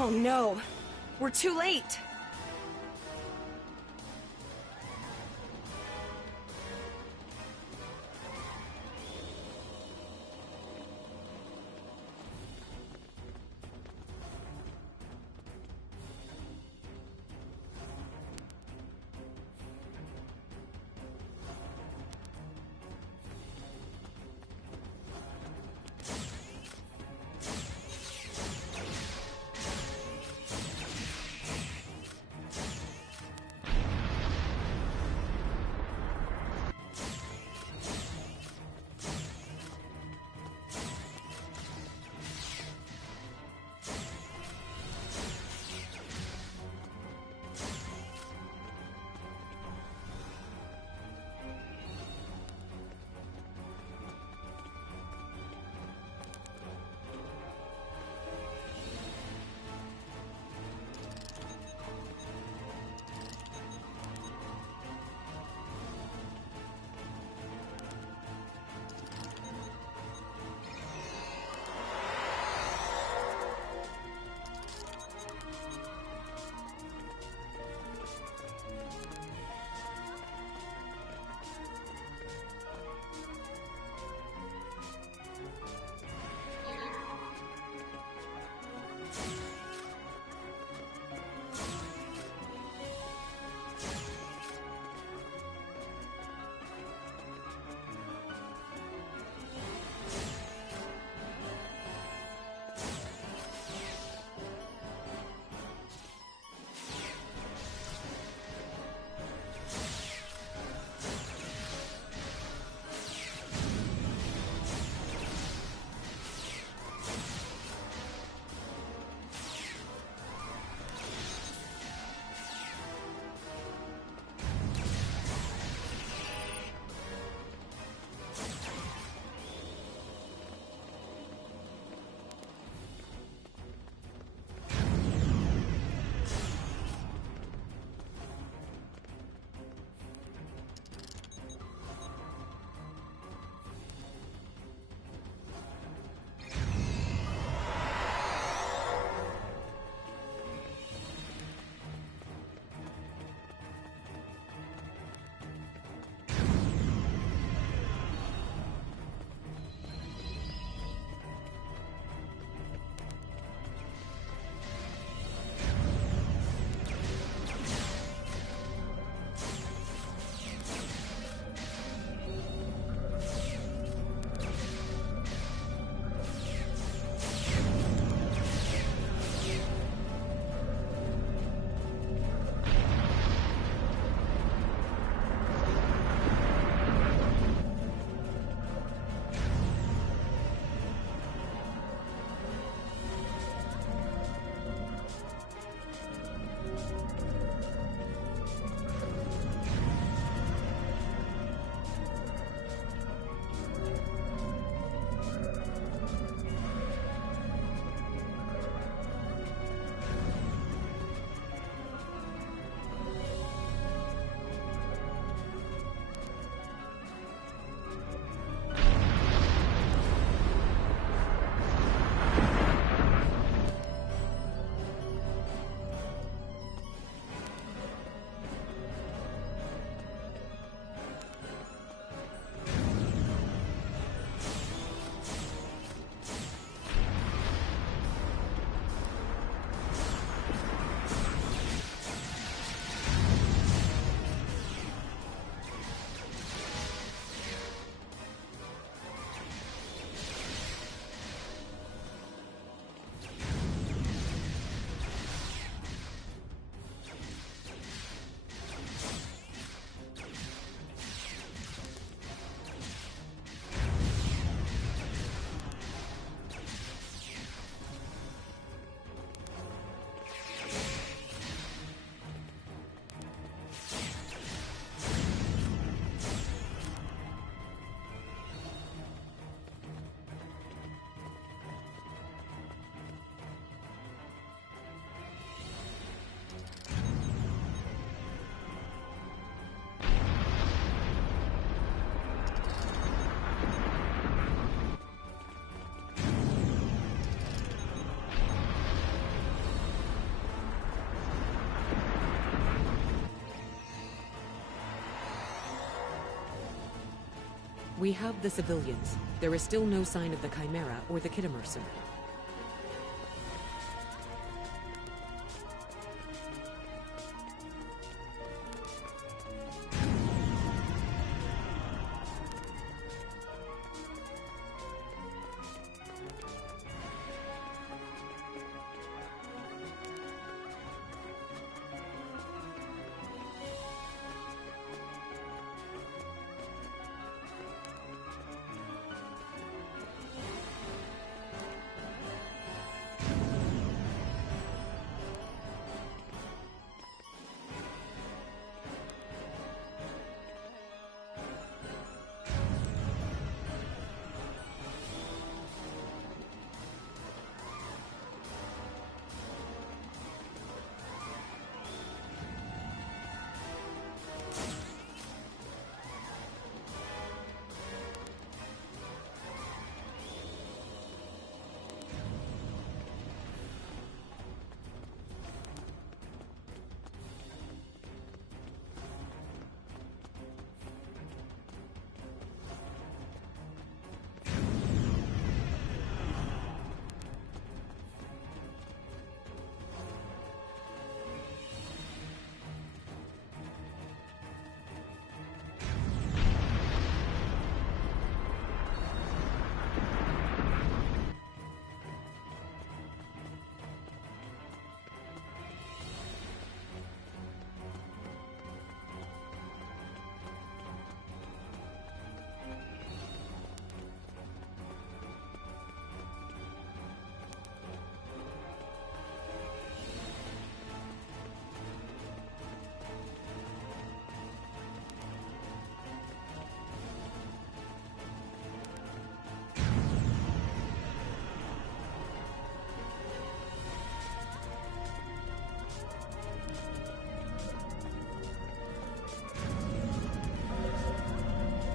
Oh no, we're too late. We have the civilians. There is still no sign of the Chimera or the Kittimer, sir.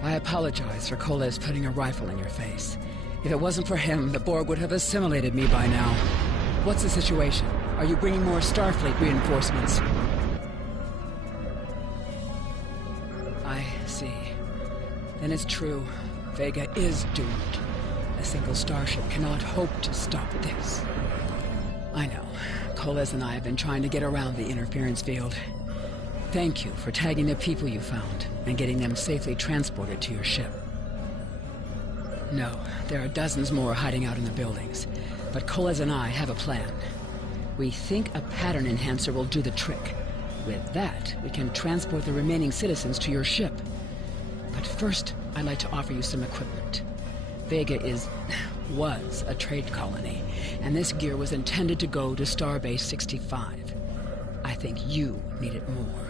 I apologize for Koles putting a rifle in your face. If it wasn't for him, the Borg would have assimilated me by now. What's the situation? Are you bringing more Starfleet reinforcements? I see. Then it's true. Vega is doomed. A single starship cannot hope to stop this. I know. Koles and I have been trying to get around the interference field. Thank you for tagging the people you found and getting them safely transported to your ship. No, there are dozens more hiding out in the buildings, but Koles and I have a plan. We think a pattern enhancer will do the trick. With that, we can transport the remaining citizens to your ship. But first, I'd like to offer you some equipment. Vega was a trade colony, and this gear was intended to go to Starbase 65. I think you need it more.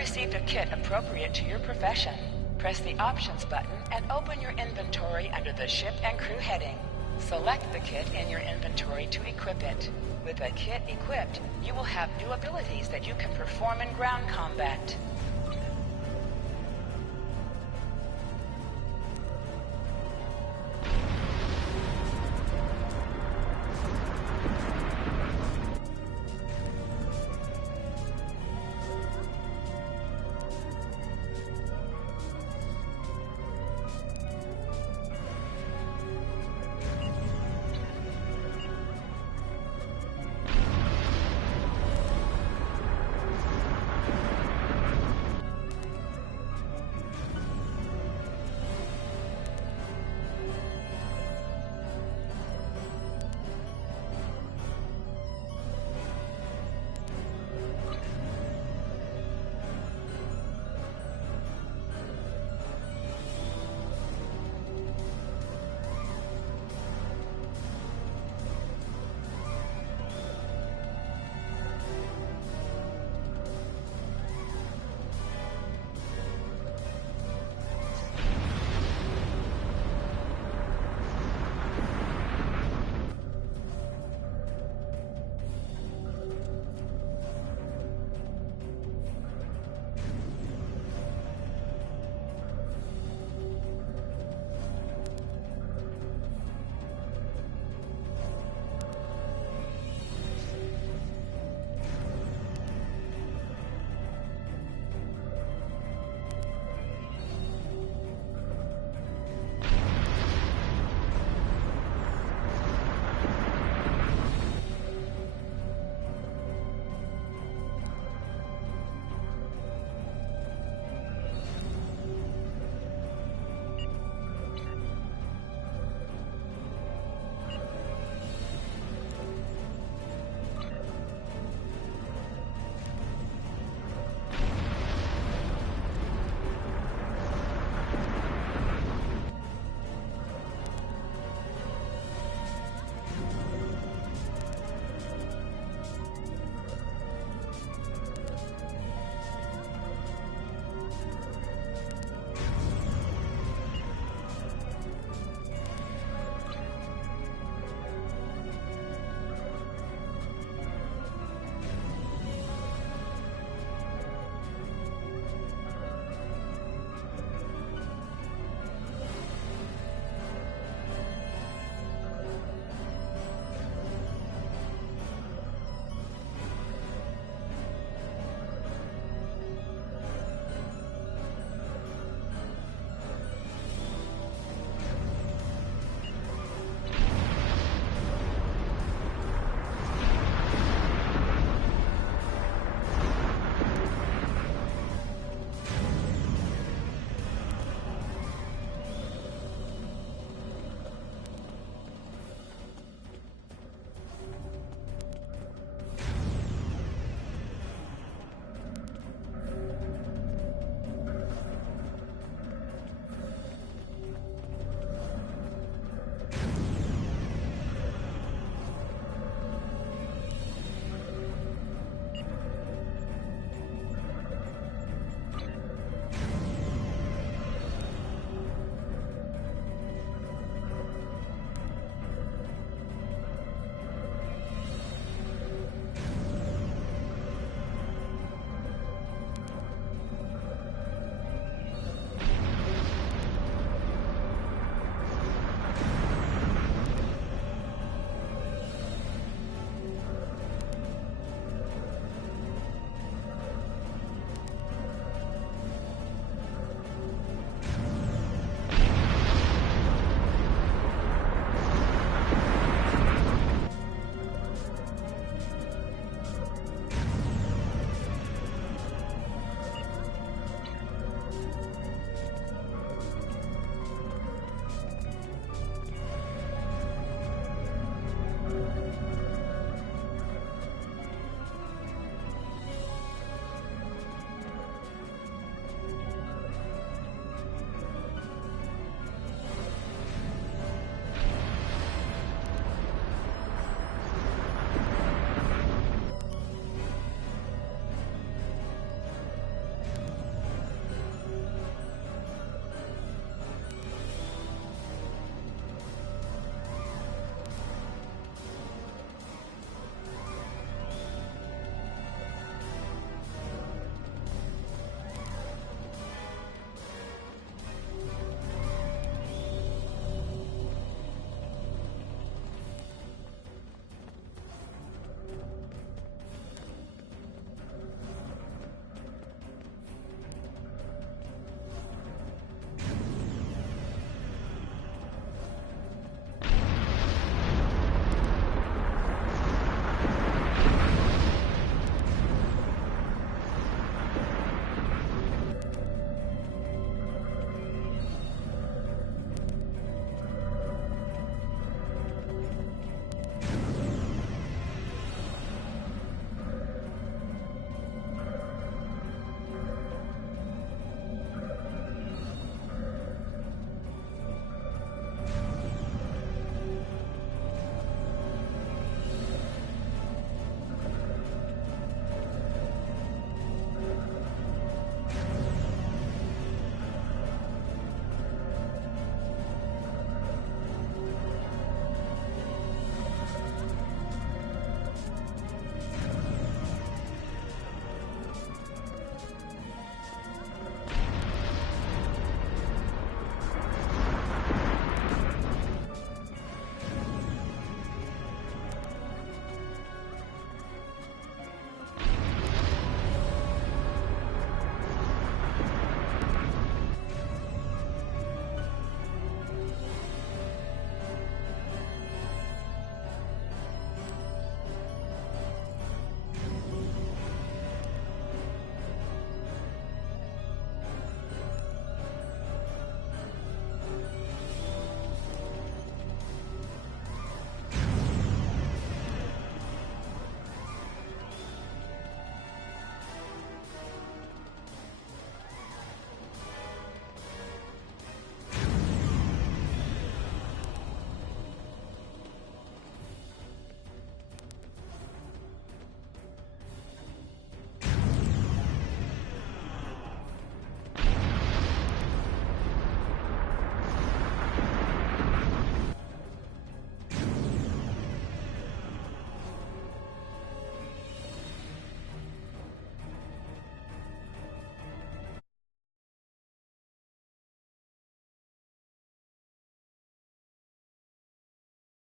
received a kit appropriate to your profession. Press the Options button and open your inventory under the Ship and Crew heading. Select the kit in your inventory to equip it. With a kit equipped, you will have new abilities that you can perform in ground combat.